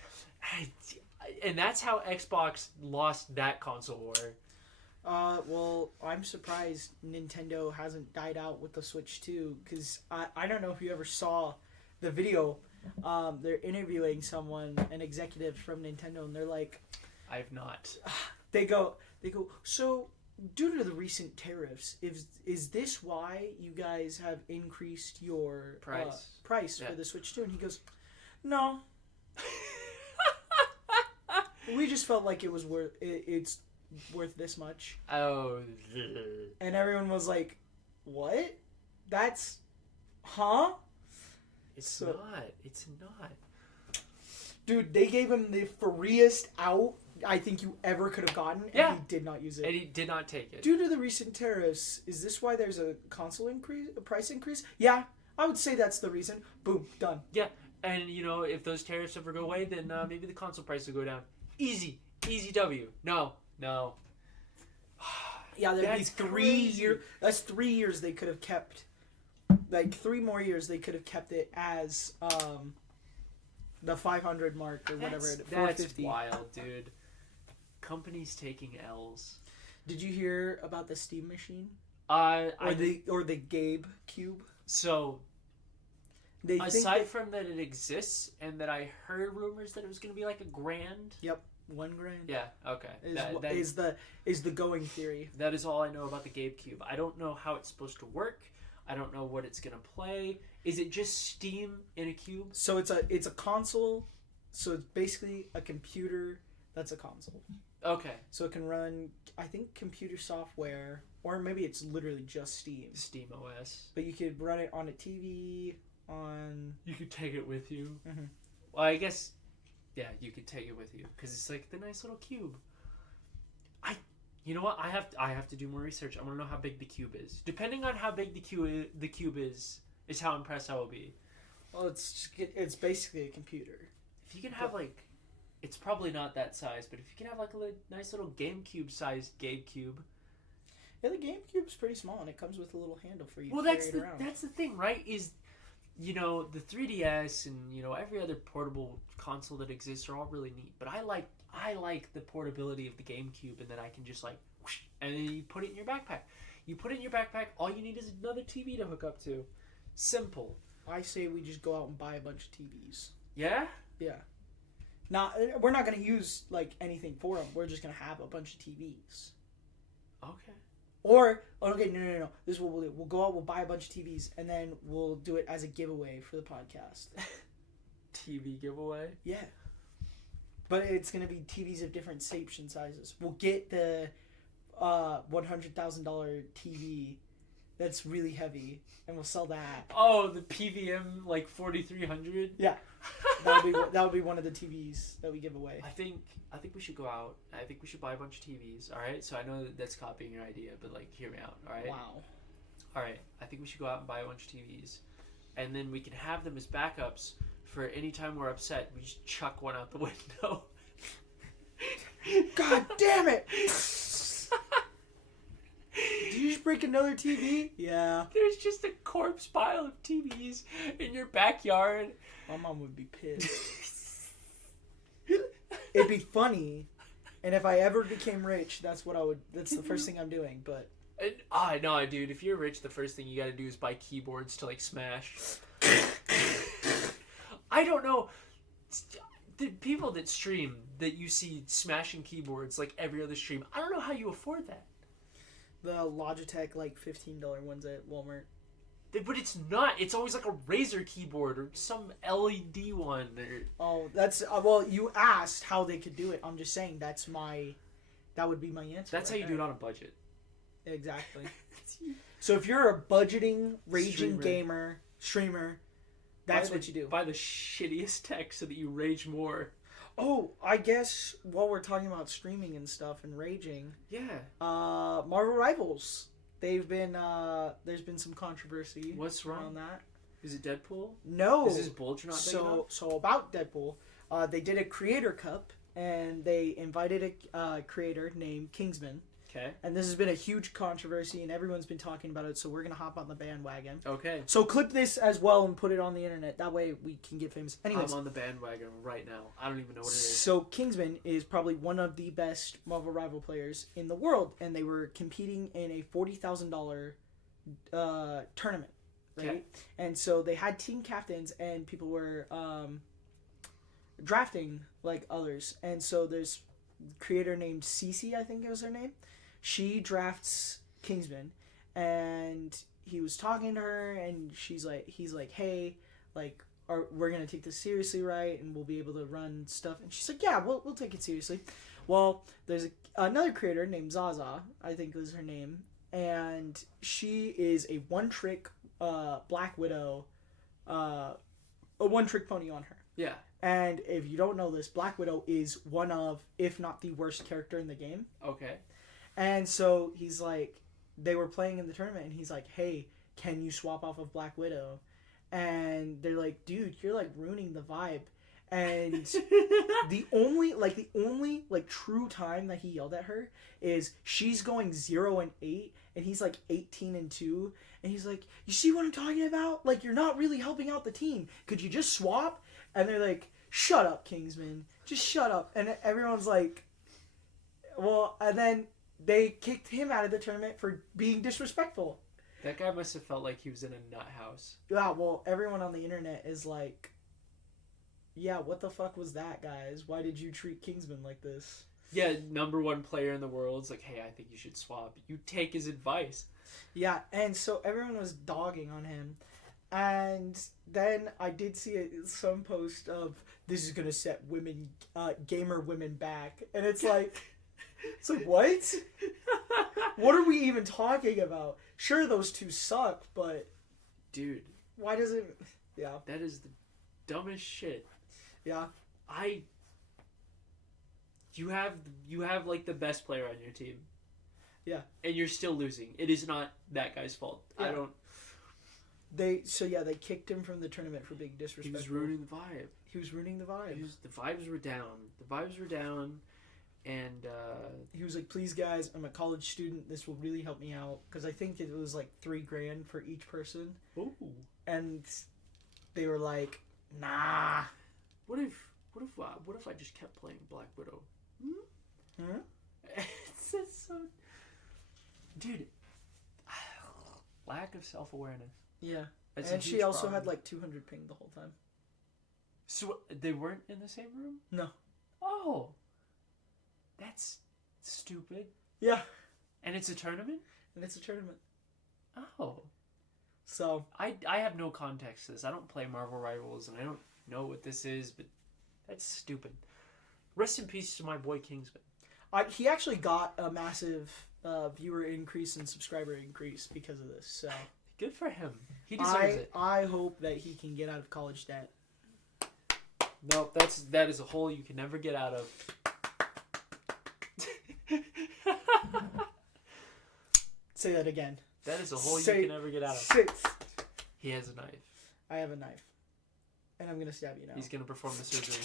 and that's how Xbox lost that console war. Well, I'm surprised Nintendo hasn't died out with the Switch 2, because I don't know if you ever saw the video. They're interviewing an executive from Nintendo, and they're like, I have not. They go, so due to the recent tariffs, is this why you guys have increased your price for the Switch 2? And he goes, no. We just felt like it was it's worth this much. Oh. And everyone was like, what? That's... Huh? It's not. Dude, they gave him the freest out I think you ever could have gotten, and he did not use it. And he did not take it. Due to the recent tariffs, is this why there's a price increase? Yeah, I would say that's the reason. Boom, done. Yeah, and you know, if those tariffs ever go away, then maybe the console price will go down. Easy W. No. Yeah, that'd be 3 years. That's 3 years they could have kept. Like 3 more years they could have kept it as the 500 mark or whatever. 450. That's wild, dude. Companies taking L's. Did you hear about the Steam machine? Or the Gabe Cube? So, aside from that it exists and that I heard rumors that it was going to be like $1,000. Yep, $1,000. Yeah, okay. Is the going theory. That is all I know about the Gabe Cube. I don't know how it's supposed to work. I don't know what it's going to play. Is it just Steam in a cube? So it's a console. So it's basically a computer that's a console. Okay. So it can run, I think, computer software, or maybe it's literally just Steam. Steam OS. But you could run it on a TV, on... You could take it with you. Mm-hmm. Well, I guess, yeah, you could take it with you because it's like the nice little cube. You know what? I have to do more research. I want to know how big the cube is. Depending on how big the cube is how impressed I will be. Well, it's basically a computer. If you can have like, it's probably not that size, but if you can have like a nice little GameCube sized GameCube. Yeah, the GameCube's pretty small, and it comes with a little handle for you Well, to carry it around. That's the thing, right? Is, you know, the 3DS and, you know, every other portable console that exists are all really neat. But I like the portability of the GameCube, and that I can just like, whoosh, and then you put it in your backpack. You put it in your backpack. All you need is another TV to hook up to. Simple. I say we just go out and buy a bunch of TVs. Yeah. Yeah. We're not gonna use like anything for them. We're just gonna have a bunch of TVs. Okay. Or okay, no. This is what we'll do. We'll go out. We'll buy a bunch of TVs, and then we'll do it as a giveaway for the podcast. TV giveaway. Yeah. But it's gonna be TVs of different shapes and sizes. We'll get the $100,000 TV that's really heavy, and we'll sell that. Oh, the PVM like 4300. Yeah, that would be one of the TVs that we give away. I think we should go out. I think we should buy a bunch of TVs. All right. So I know that's copying your idea, but like, hear me out. All right. Wow. All right. I think we should go out and buy a bunch of TVs, and then we can have them as backups for any time we're upset. We just chuck one out the window. God damn it! Did you just break another TV? Yeah. There's just a corpse pile of TVs in your backyard. My mom would be pissed. It'd be funny, and if I ever became rich, that's the first thing I'm doing, but... No, dude, if you're rich, the first thing you gotta do is buy keyboards to, like, smash. I don't know. The people that stream, that you see smashing keyboards, like, every other stream, I don't know how you afford that. The Logitech, like, $15 ones at Walmart. But it's not. It's always like a Razer keyboard or some LED one. Oh, that's... well, you asked how they could do it. I'm just saying that would be my answer. That's how you do it on a budget. Exactly. So if you're a budgeting, raging gamer, streamer, that's what you do. Buy the shittiest tech so that you rage more. Oh, I guess while we're talking about streaming and stuff and raging, yeah, Marvel Rivals. There's been some controversy. What's wrong on that? Is it Deadpool? No. Is his bulge not big enough? So about Deadpool, they did a creator cup, and they invited a creator named Kingsman. Okay. And this has been a huge controversy, and everyone's been talking about it, so we're going to hop on the bandwagon. Okay. So clip this as well and put it on the internet. That way we can get famous. Anyways. I'm on the bandwagon right now. I don't even know what it is. So Kingsman is probably one of the best Marvel Rival players in the world, and they were competing in a $40,000 tournament, right? Okay. And so they had team captains, and people were drafting like others. And so there's a creator named Cece, I think it was her name. She drafts Kingsman, and he was talking to her, and he's like, hey, like, we're gonna take this seriously, right? And we'll be able to run stuff. And she's like, yeah, we'll take it seriously. Well, there's another creator named Zaza, I think was her name, and she is a one-trick Black Widow, a one-trick pony on her. Yeah. And if you don't know this, Black Widow is one of, if not the worst character in the game. Okay. And so he's like, they were playing in the tournament, and he's like, hey, can you swap off of Black Widow? And they're like, dude, you're like ruining the vibe. And the only true time that he yelled at her is she's going 0-8, and he's like 18-2, and he's like, you see what I'm talking about? Like, you're not really helping out the team. Could you just swap? And they're like, shut up, Kingsman. Just shut up. And everyone's like, well, and then they kicked him out of the tournament for being disrespectful. That guy must have felt like he was in a nut house. Yeah, well, everyone on the internet is like, yeah, what the fuck was that, guys? Why did you treat Kingsman like this? Yeah, number one player in the world is like, hey, I think you should swap. You take his advice. Yeah, and so everyone was dogging on him. And then I did see some post of, this is going to set gamer women back. And it's like, It's like, what? What are we even talking about? Sure, those two suck, but dude, why doesn't? Yeah, that is the dumbest shit. yeah. You have like the best player on your team. Yeah. And you're still losing. It is not that guy's fault. Yeah. I don't. They kicked him from the tournament for being disrespectful. He was ruining the vibe. He was ruining the vibe. The vibes were down. And he was like, "Please, guys, I'm a college student. This will really help me out because I think it was like $3,000 for each person." Ooh. And they were like, "Nah." What if I just kept playing Black Widow? It's so, dude. Lack of self-awareness. Yeah. That's and she also had like 200 ping the whole time. So they weren't in the same room? No. Oh. That's stupid. Yeah. And it's a tournament? Oh. So. I have no context to this. I don't play Marvel Rivals, and I don't know what this is, but that's stupid. Rest in peace to my boy Kingsman. He actually got a massive viewer increase and subscriber increase because of this. So. Good for him. He deserves it. I hope that he can get out of college debt. No, that is a hole you can never get out of. Say that again. That is a hole you can never get out of. He has a knife. I have a knife. And I'm gonna stab you now. He's gonna perform the surgery.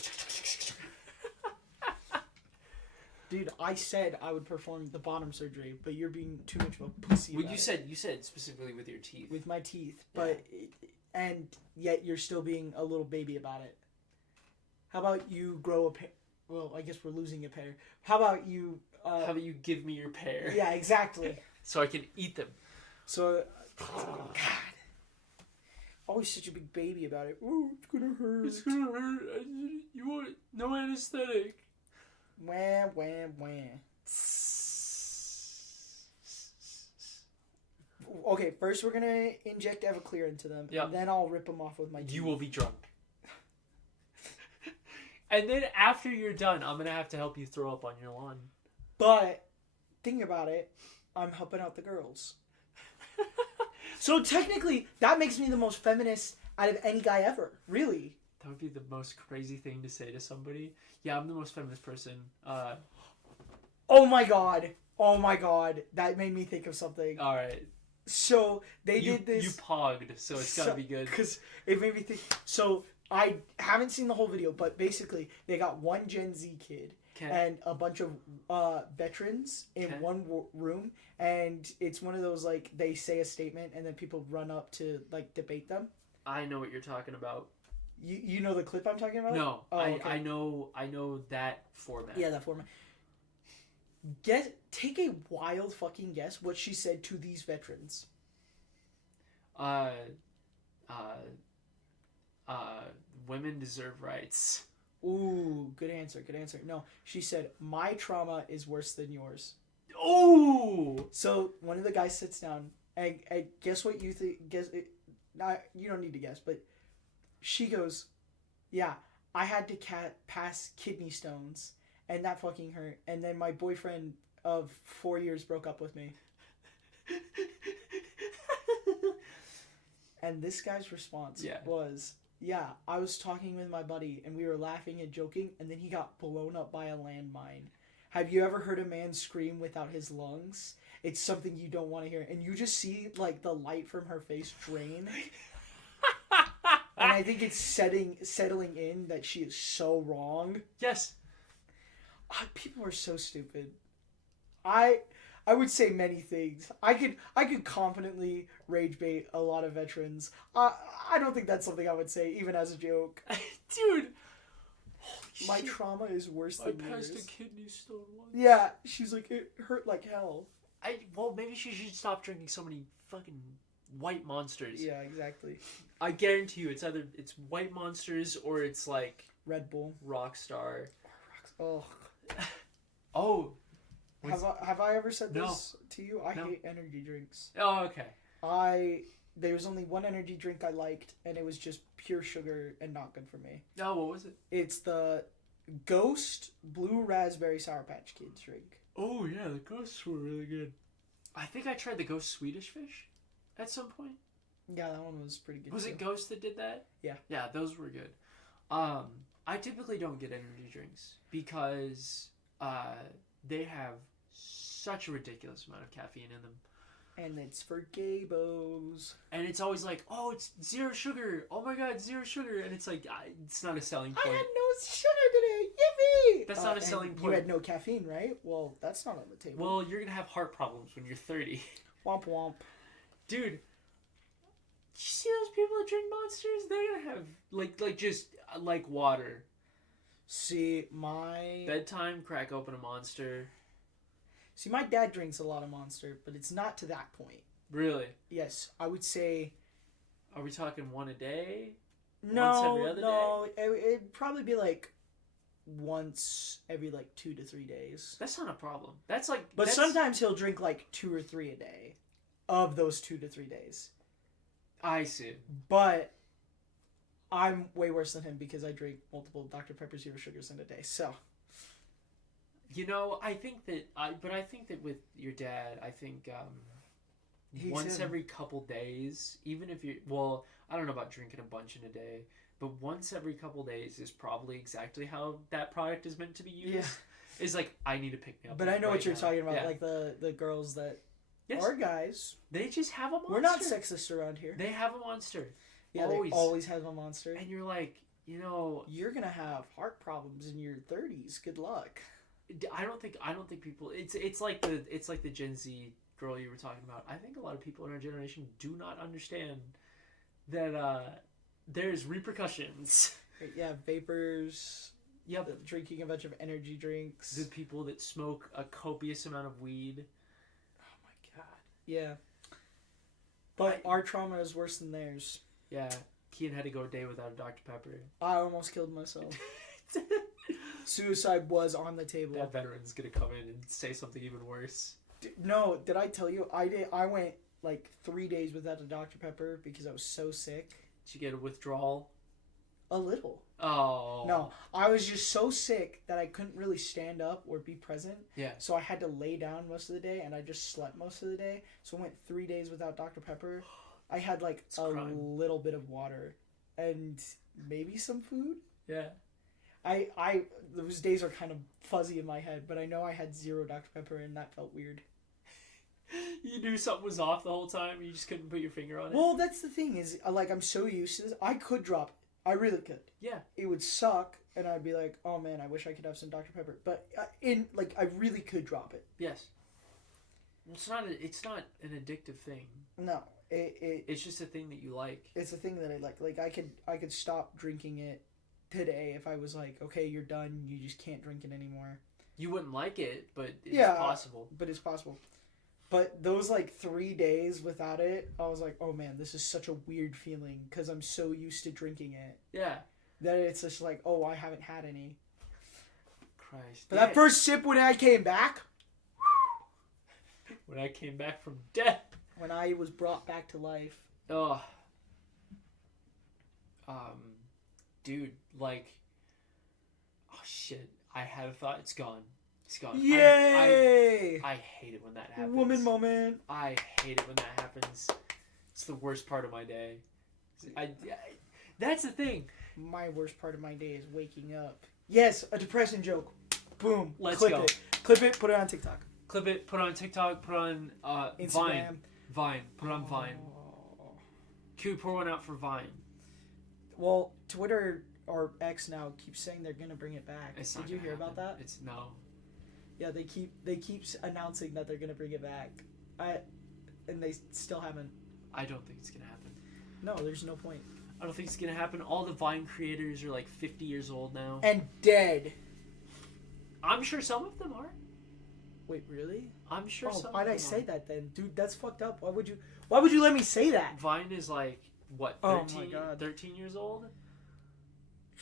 Dude, I said I would perform the bottom surgery, but you're being too much of a pussy. Well, you said specifically with your teeth. With my teeth, but and yet you're still being a little baby about it. How about you grow a pair? Well, I guess we're losing a pair. How about you? How about you give me your pair? Yeah, exactly. So I can eat them. So, God, always such a big baby about it. Oh, it's gonna hurt. It's gonna hurt. You want no anesthetic. Wham, wham, wham. Okay, first we're gonna inject Everclear into them, and then I'll rip them off with my teeth. You will be drunk. And then after you're done, I'm gonna have to help you throw up on your lawn. But, think about it, I'm helping out the girls. So technically, that makes me the most feminist out of any guy ever. Really. That would be the most crazy thing to say to somebody. Yeah, I'm the most feminist person. Oh my god. That made me think of something. Alright. So, they did this... You pogged, so it's gotta be good. Because it made me think... So, I haven't seen the whole video, but basically, they got one Gen Z kid and a bunch of veterans in one room, and it's one of those, like, they say a statement, and then people run up to, like, debate them. I know what you're talking about. You know the clip I'm talking about? No. Okay. I know that format. Yeah, that format. Take a wild fucking guess what she said to these veterans. Women deserve rights. Ooh, good answer. No, she said, my trauma is worse than yours. Ooh! So, one of the guys sits down, and guess what you think, you don't need to guess, but she goes, yeah, I had to pass kidney stones, and that fucking hurt, and then my boyfriend of 4 years broke up with me. And this guy's response was, yeah, I was talking with my buddy, and we were laughing and joking, and then he got blown up by a landmine. Have you ever heard a man scream without his lungs? It's something you don't want to hear. And you just see, like, the light from her face drain. And I think it's settling in that she is so wrong. Yes. People are so stupid. I would say many things. I could confidently rage bait a lot of veterans. I don't think that's something I would say, even as a joke. Dude. My trauma is worse than yours. I passed a kidney stone once. Yeah, she's like, it hurt like hell. Well, maybe she should stop drinking so many fucking white monsters. Yeah, exactly. I guarantee you, it's either white monsters or it's like Red Bull, Rockstar. Oh. Oh. Have I ever said this to you? I hate energy drinks. Oh, okay. There was only one energy drink I liked, and it was just pure sugar and not good for me. Oh, what was it? It's the Ghost Blue Raspberry Sour Patch Kids drink. Oh yeah, the ghosts were really good. I think I tried the ghost Swedish fish at some point. Yeah, that one was pretty good. Was it Ghost that did that? Yeah. Yeah, those were good. I typically don't get energy drinks because they have such a ridiculous amount of caffeine in them. And it's for gaybos. And it's always like, oh, it's 0 sugar. Oh my god, 0 sugar. And it's like, it's not a selling I point. had no sugar today. Yippee! That's not a selling You point. had no caffeine, right? Well, that's not on the table. Well, you're going to have heart problems when you're 30. Womp womp. Dude, you see those people that drink Monsters? They're going to have, just like water. See, my... Bedtime, crack open a Monster. See, my dad drinks a lot of Monster, but it's not to that point. Really? Yes, I would say... Are we talking one a day? No, Once every other no. It'd probably be like once every like 2 to 3 days. That's not a problem. That's like... But sometimes he'll drink like 2 or 3 a day of those 2 to 3 days. I see. But I'm way worse than him because I drink multiple Dr. Pepper Zero Sugars in a day. So... You know, I think that with your dad, I think once every couple days, even if you, well, I don't know about drinking a bunch in a day, but once every couple days is probably exactly how that product is meant to be used. Yeah. It's like, I need to pick me up. But I know what you're talking about, yeah. like the girls that Yes. are guys. They just have a Monster. We're not sexist around here. They have a Monster. Yeah, always. they always have a Monster. And you're like, you know, You're gonna have heart problems in your 30s. Good luck. I don't think people. It's like the Gen Z girl you were talking about. I think a lot of people in our generation do not understand that there's repercussions. Yeah, vapors. Yep. Drinking a bunch of energy drinks. The people that smoke a copious amount of weed. Oh my god. Yeah. But our trauma is worse than theirs. Yeah. Keyen had to go a day without a Dr. Pepper. I almost killed myself. Suicide was on the table. That veteran's gonna come in and say something even worse. No, did I tell you? I went like 3 days without a Dr. Pepper because I was so sick. Did you get a withdrawal? A little. Oh. No, I was just so sick that I couldn't really stand up or be present. Yeah. So I had to lay down most of the day, and I just slept most of the day. So I went 3 days without Dr. Pepper. I had like It's a crime. little bit of water and maybe some food. Yeah. I those days are kind of fuzzy in my head, but I know I had 0 Dr. Pepper, and that felt weird. You knew something was off the whole time. You just couldn't put your finger on it. Well, that's the thing is, like, I'm so used to this. I could drop it. I really could. Yeah. It would suck, and I'd be like, oh man, I wish I could have some Dr. Pepper. But I really could drop it. Yes. It's not an addictive thing. No, It's just a thing that you like. it's a thing that I like. Like, I could stop drinking it today if I was like, okay, you're done. You just can't drink it anymore. You wouldn't like it, but it's Yeah. possible. But it's possible. But those like 3 days without it, I was like, oh man, this is such a weird feeling because I'm so used to drinking it Yeah. that it's just like, oh, I haven't had any. Christ. But that first sip when I came back, when I came back from death. when I was brought back to life. Oh. Dude, like, oh shit, I had a thought. It's gone. It's gone. Yay! I hate it when that happens. Woman moment. I hate it when that happens. It's the worst part of my day. That's the thing. My worst part of my day is waking up. Yes, a depressing joke. Boom. Let's Clip go. it. Clip it, put it on TikTok. Clip it, put it on TikTok, put it on Instagram. Vine. Put it on Vine. Oh. Can we pour one out for Vine? Well, Twitter or X now keeps saying they're gonna bring it back. It's Did not you gonna hear about happen. that? It's no. Yeah, they keep announcing that they're gonna bring it back. And they still haven't. I don't think it's gonna happen. No, there's no point. I don't think it's gonna happen. All the Vine creators are like 50 years old now. And dead. I'm sure some of them are. Wait, really? I'm sure some why'd of them I say are. that then? Dude, that's fucked up. Why would you let me say that? Vine is like, what, Oh 13, my God. 13 years old?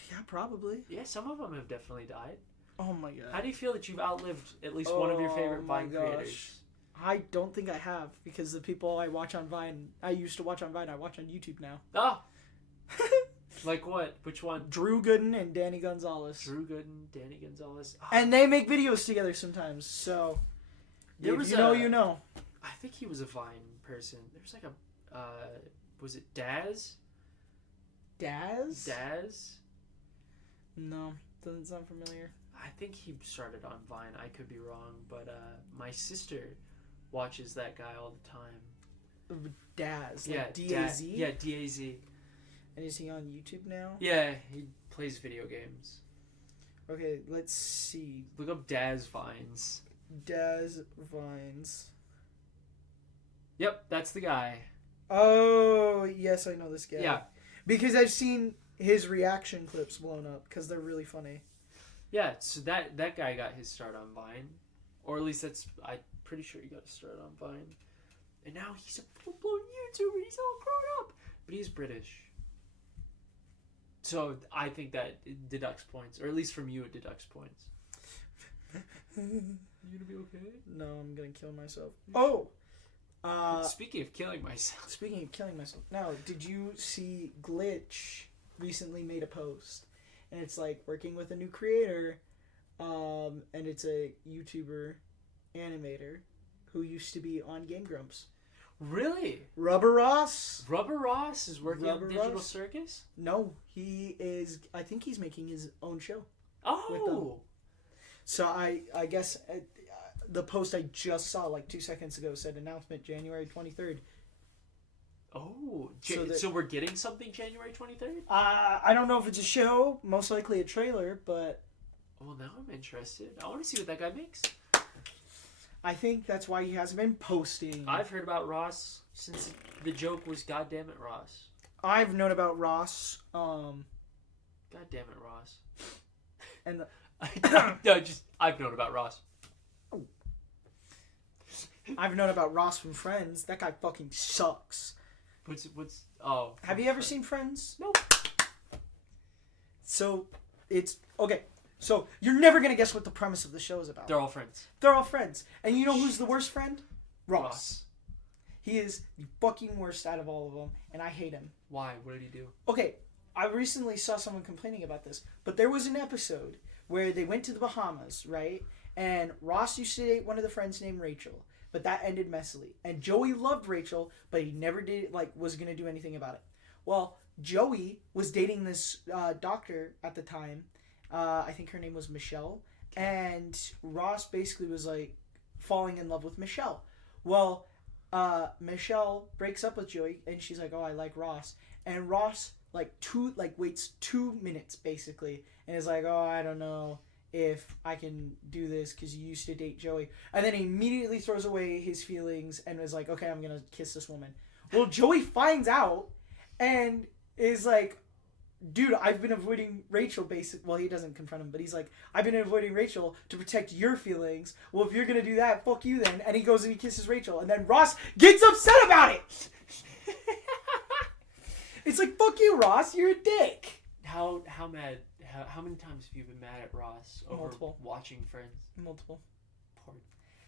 Yeah, probably. Yeah, some of them have definitely died. Oh my god. How do you feel that you've outlived at least one of your favorite my Vine gosh. creators? I don't think I have, because the people I watch on Vine, I used to watch on Vine, I watch on YouTube now. Ah! Like what? Which one? Drew Gooden and Danny Gonzalez. Drew Gooden, Danny Gonzalez. Oh. And they make videos together sometimes, so you know. I think he was a Vine person. There was like a, was it Daz? Daz? Daz? No, doesn't sound familiar. I think he started on Vine. I could be wrong, but my sister watches that guy all the time. Daz, yeah, like D-A-Z? Yeah, D-A-Z. And is he on YouTube now? Yeah, he plays video games. Okay, let's see. Look up Daz Vines. Daz Vines. Yep, that's the guy. Oh, yes, I know this guy. Yeah. Because I've seen his reaction clips blown up because they're really funny. Yeah, so that guy got his start on Vine. Or at least I'm pretty sure he got his start on Vine. And now he's a full-blown YouTuber. He's all grown up. But he's British. So I think that it deducts points. Or at least from you it deducts points. You gonna be okay? No, I'm gonna kill myself. Oh! Speaking of killing myself. Speaking of killing myself. Now, did you see Glitch recently made a post? And it's like working with a new creator. And it's a YouTuber animator who used to be on Game Grumps. Really? Rubber Ross? Rubber Ross is working on Digital Ross? Circus? No, he is. I think he's making his own show. Oh! So I guess the post I just saw like 2 seconds ago said announcement January 23rd. Oh, So we're getting something January 23rd? I don't know if it's a show, most likely a trailer, but... Well, now I'm interested. I want to see what that guy makes. I think that's why he hasn't been posting. I've heard about Ross since the joke was "God damn it, Ross." I've known about Ross. God damn it, Ross. And I've known about Ross. I've known about Ross from Friends. That guy fucking sucks. Have you ever seen Friends? Nope. So it's okay. So you're never gonna guess what the premise of the show is about. They're all friends. They're all friends, and you know who's the worst friend? Ross. He is the fucking worst out of all of them, and I hate him. Why? What did he do? Okay, I recently saw someone complaining about this, but there was an episode where they went to the Bahamas, right? And Ross used to date one of the friends named Rachel, but that ended messily. And Joey loved Rachel, but he never was gonna do anything about it. Well, Joey was dating this doctor at the time. I think her name was Michelle. And Ross basically was like falling in love with Michelle. Well, Michelle breaks up with Joey and she's like, oh, I like Ross. And Ross waits 2 minutes basically and is like, oh, I don't know if I can do this because you used to date Joey. And then he immediately throws away his feelings and is like, okay, I'm going to kiss this woman. Well, Joey finds out and is like, dude, I've been avoiding Rachel Well, he doesn't confront him, but he's like, I've been avoiding Rachel to protect your feelings. Well, if you're going to do that, fuck you then. And he goes and he kisses Rachel. And then Ross gets upset about it. It's like, fuck you, Ross. You're a dick. How mad? How many times have you been mad at Ross over Multiple. Watching Friends? Multiple. Poor.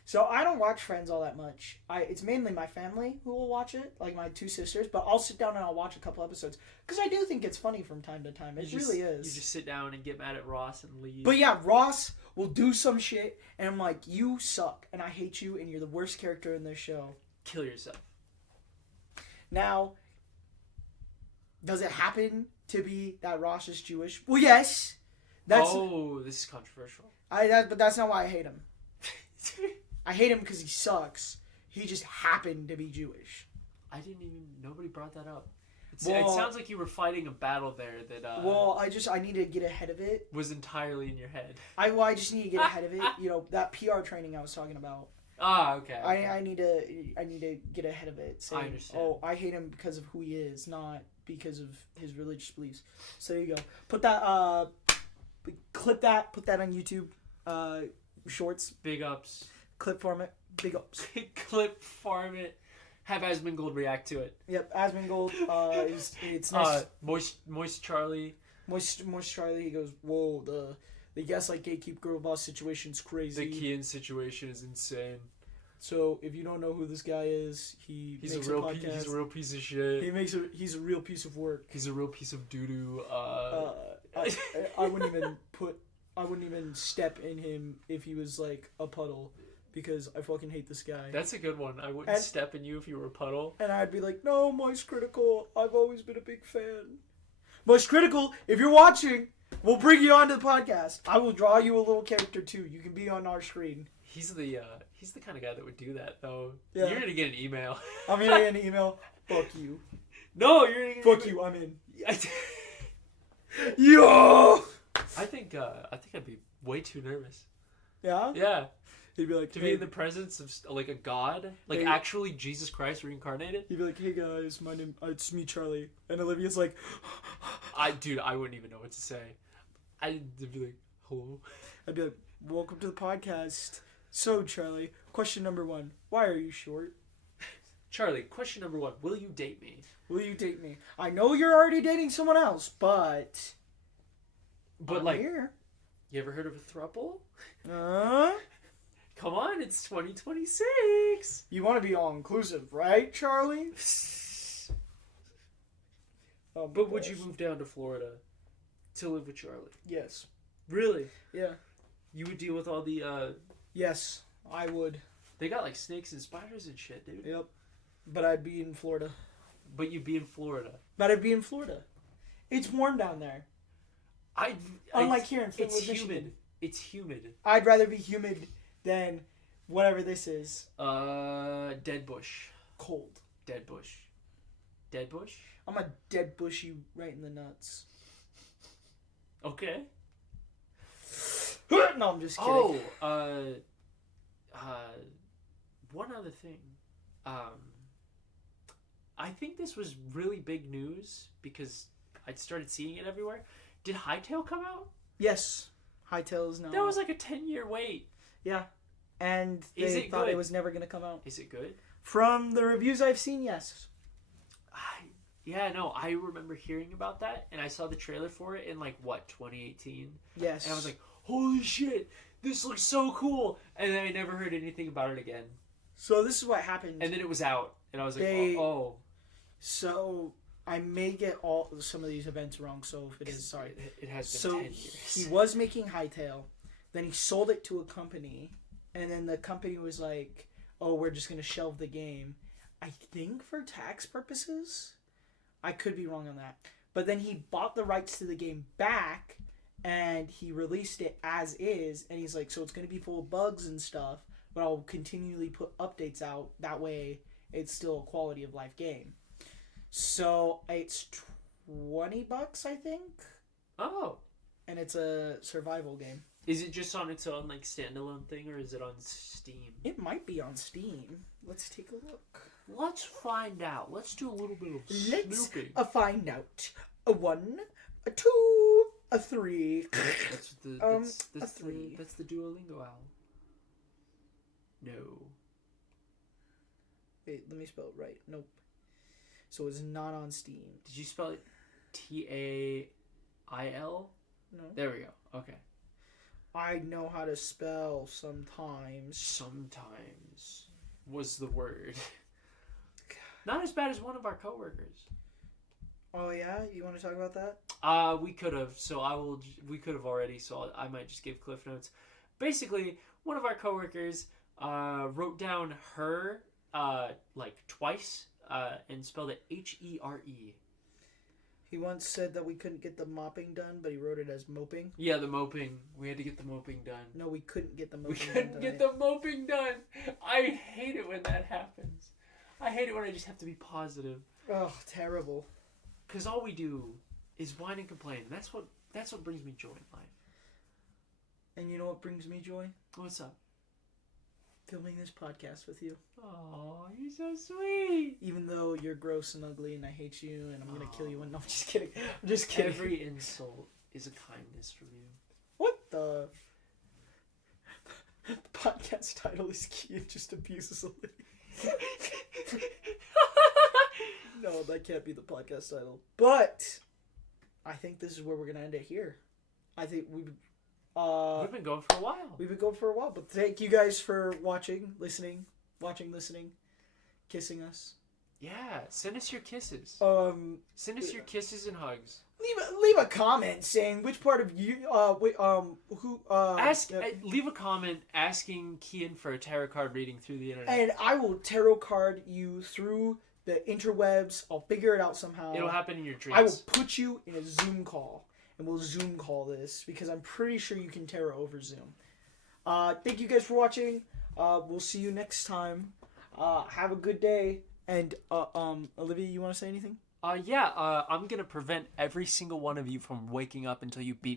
So I don't watch Friends all that much. It's mainly my family who will watch it, like my 2 sisters. But I'll sit down and I'll watch a couple episodes because I do think it's funny from time to time. It really is. You just sit down and get mad at Ross and leave. But yeah, Ross will do some shit, and I'm like, you suck, and I hate you, and you're the worst character in this show. Kill yourself. Now, does it happen to be that Ross is Jewish? Well, yes. This is controversial. But that's not why I hate him. I hate him because he sucks. He just happened to be Jewish. Nobody brought that up. It sounds like you were fighting a battle there that... I need to get ahead of it. Was entirely in your head. I just need to get ahead of it. You know, that PR training I was talking about. Okay. I need to get ahead of it. Saying, I understand. Oh, I hate him because of who he is, not because of his religious beliefs. So there you go. Put that, clip that, put that on YouTube, shorts. Big ups. Clip format, big ups. Clip format. Have Asmongold react to it. Yep, Asmongold, it's nice. Moist Charlie. Moist Charlie, he goes, whoa, the Gaslight Gatekeep Girl Boss situation's crazy. The Keyen situation is insane. So if you don't know who this guy is, he's a real piece of shit. He's a real piece of work. He's a real piece of doo doo. I wouldn't even step in him if he was like a puddle, because I fucking hate this guy. That's a good one. I wouldn't step in you if you were a puddle. And I'd be like, no, Moist Critical, I've always been a big fan. Moist Critical, if you're watching, we'll bring you onto the podcast. I will draw you a little character too. You can be on our screen. He's the kind of guy that would do that though. Yeah. You're gonna get an email. I'm gonna get an email. Fuck you. No, you're gonna get Fuck you. I'm in. Yo. I think I'd be way too nervous. Yeah. Yeah. He'd be like, to be in the presence of like a god, like actually Jesus Christ reincarnated. He'd be like, hey guys, it's me, Charlie, and Olivia's like, I wouldn't even know what to say. I'd be like, hello. I'd be like, welcome to the podcast. So Charlie, question number 1, why are you short? Charlie, question number 1, will you date me? Will you date me? I know you're already dating someone else, but I'm like, here. You ever heard of a throuple? Come on, it's 2026. You want to be all inclusive, right, Charlie? But would you move down to Florida to live with Charlie? Yes. Really? Yeah. You would deal with all the Yes, I would. They got like snakes and spiders and shit, dude. Yep. But I'd be in Florida. But you'd be in Florida. It's warm down there. Unlike here in Florida, it's humid. It's humid. I'd rather be humid than whatever this is. Dead bush. Cold. Dead bush. Dead bush? I'm a dead bush you right in the nuts. Okay. No, I'm just kidding. One other thing. I think this was really big news because I started seeing it everywhere. Did Hightail come out? Yes. Hightail is now. That was like a 10-year wait. Yeah. And they thought it was never going to come out. Is it good? From the reviews I've seen, yes. I remember hearing about that, and I saw the trailer for it in 2018? Yes. And I was like, holy shit, this looks so cool! And then I never heard anything about it again. So this is what happened. And then it was out, and I was like, oh. So I may get some of these events wrong, so if it is, sorry. It has been 10 years. He was making Hightail, then he sold it to a company, and then the company was like, oh, we're just going to shelve the game. I think for tax purposes. I could be wrong on that. But then he bought the rights to the game back, and he released it as is, and he's like, so it's going to be full of bugs and stuff, but I'll continually put updates out. That way, it's still a quality of life game. So it's $20, I think. Oh. And it's a survival game. Is it just on its own standalone thing, or is it on Steam? It might be on Steam. Let's take a look. Let's find out. Let's do a little bit of snooping. Let's find out. A 1, a 2, a 3. That's a 3. That's the Duolingo owl. No. Wait, let me spell it right. Nope. So it's not on Steam. Did you spell it Tail? No. There we go. Okay. I know how to spell sometimes. Sometimes was the word. Not as bad as one of our coworkers. Oh yeah, you want to talk about that? We could have. So we could have already. So I might just give Cliff Notes. Basically, one of our coworkers wrote down her twice and spelled it Here. He once said that we couldn't get the mopping done, but he wrote it as moping. Yeah, the moping. We had to get the moping done. No, we couldn't get the moping done. We couldn't get the moping done. I hate it when that happens. I hate it when I just have to be positive. Oh, terrible. Because all we do is whine and complain. That's what brings me joy in life. And you know what brings me joy? What's up? Filming this podcast with you. Oh, you're so sweet. Even though you're gross and ugly and I hate you and I'm going to kill you. No, I'm just kidding. I'm just kidding. Every insult is a kindness from you. What the? The podcast title is Keyen just abuses Olivia. No, that can't be the podcast title. But I think this is where we're going to end it here. I think we've been going for a while. But thank you guys for watching, listening, watching, listening, kissing us. Yeah, send us your kisses. Send us your kisses and hugs. Leave a comment saying which part of you leave a comment asking Keyen for a tarot card reading through the internet. And I will tarot card you through the interwebs. I'll figure it out somehow. It'll happen in your dreams. I will put you in a Zoom call, and we'll Zoom call this because I'm pretty sure you can tarot over Zoom. Thank you guys for watching. We'll see you next time. Have a good day. And Olivia, you want to say anything? I'm gonna prevent every single one of you from waking up until you beat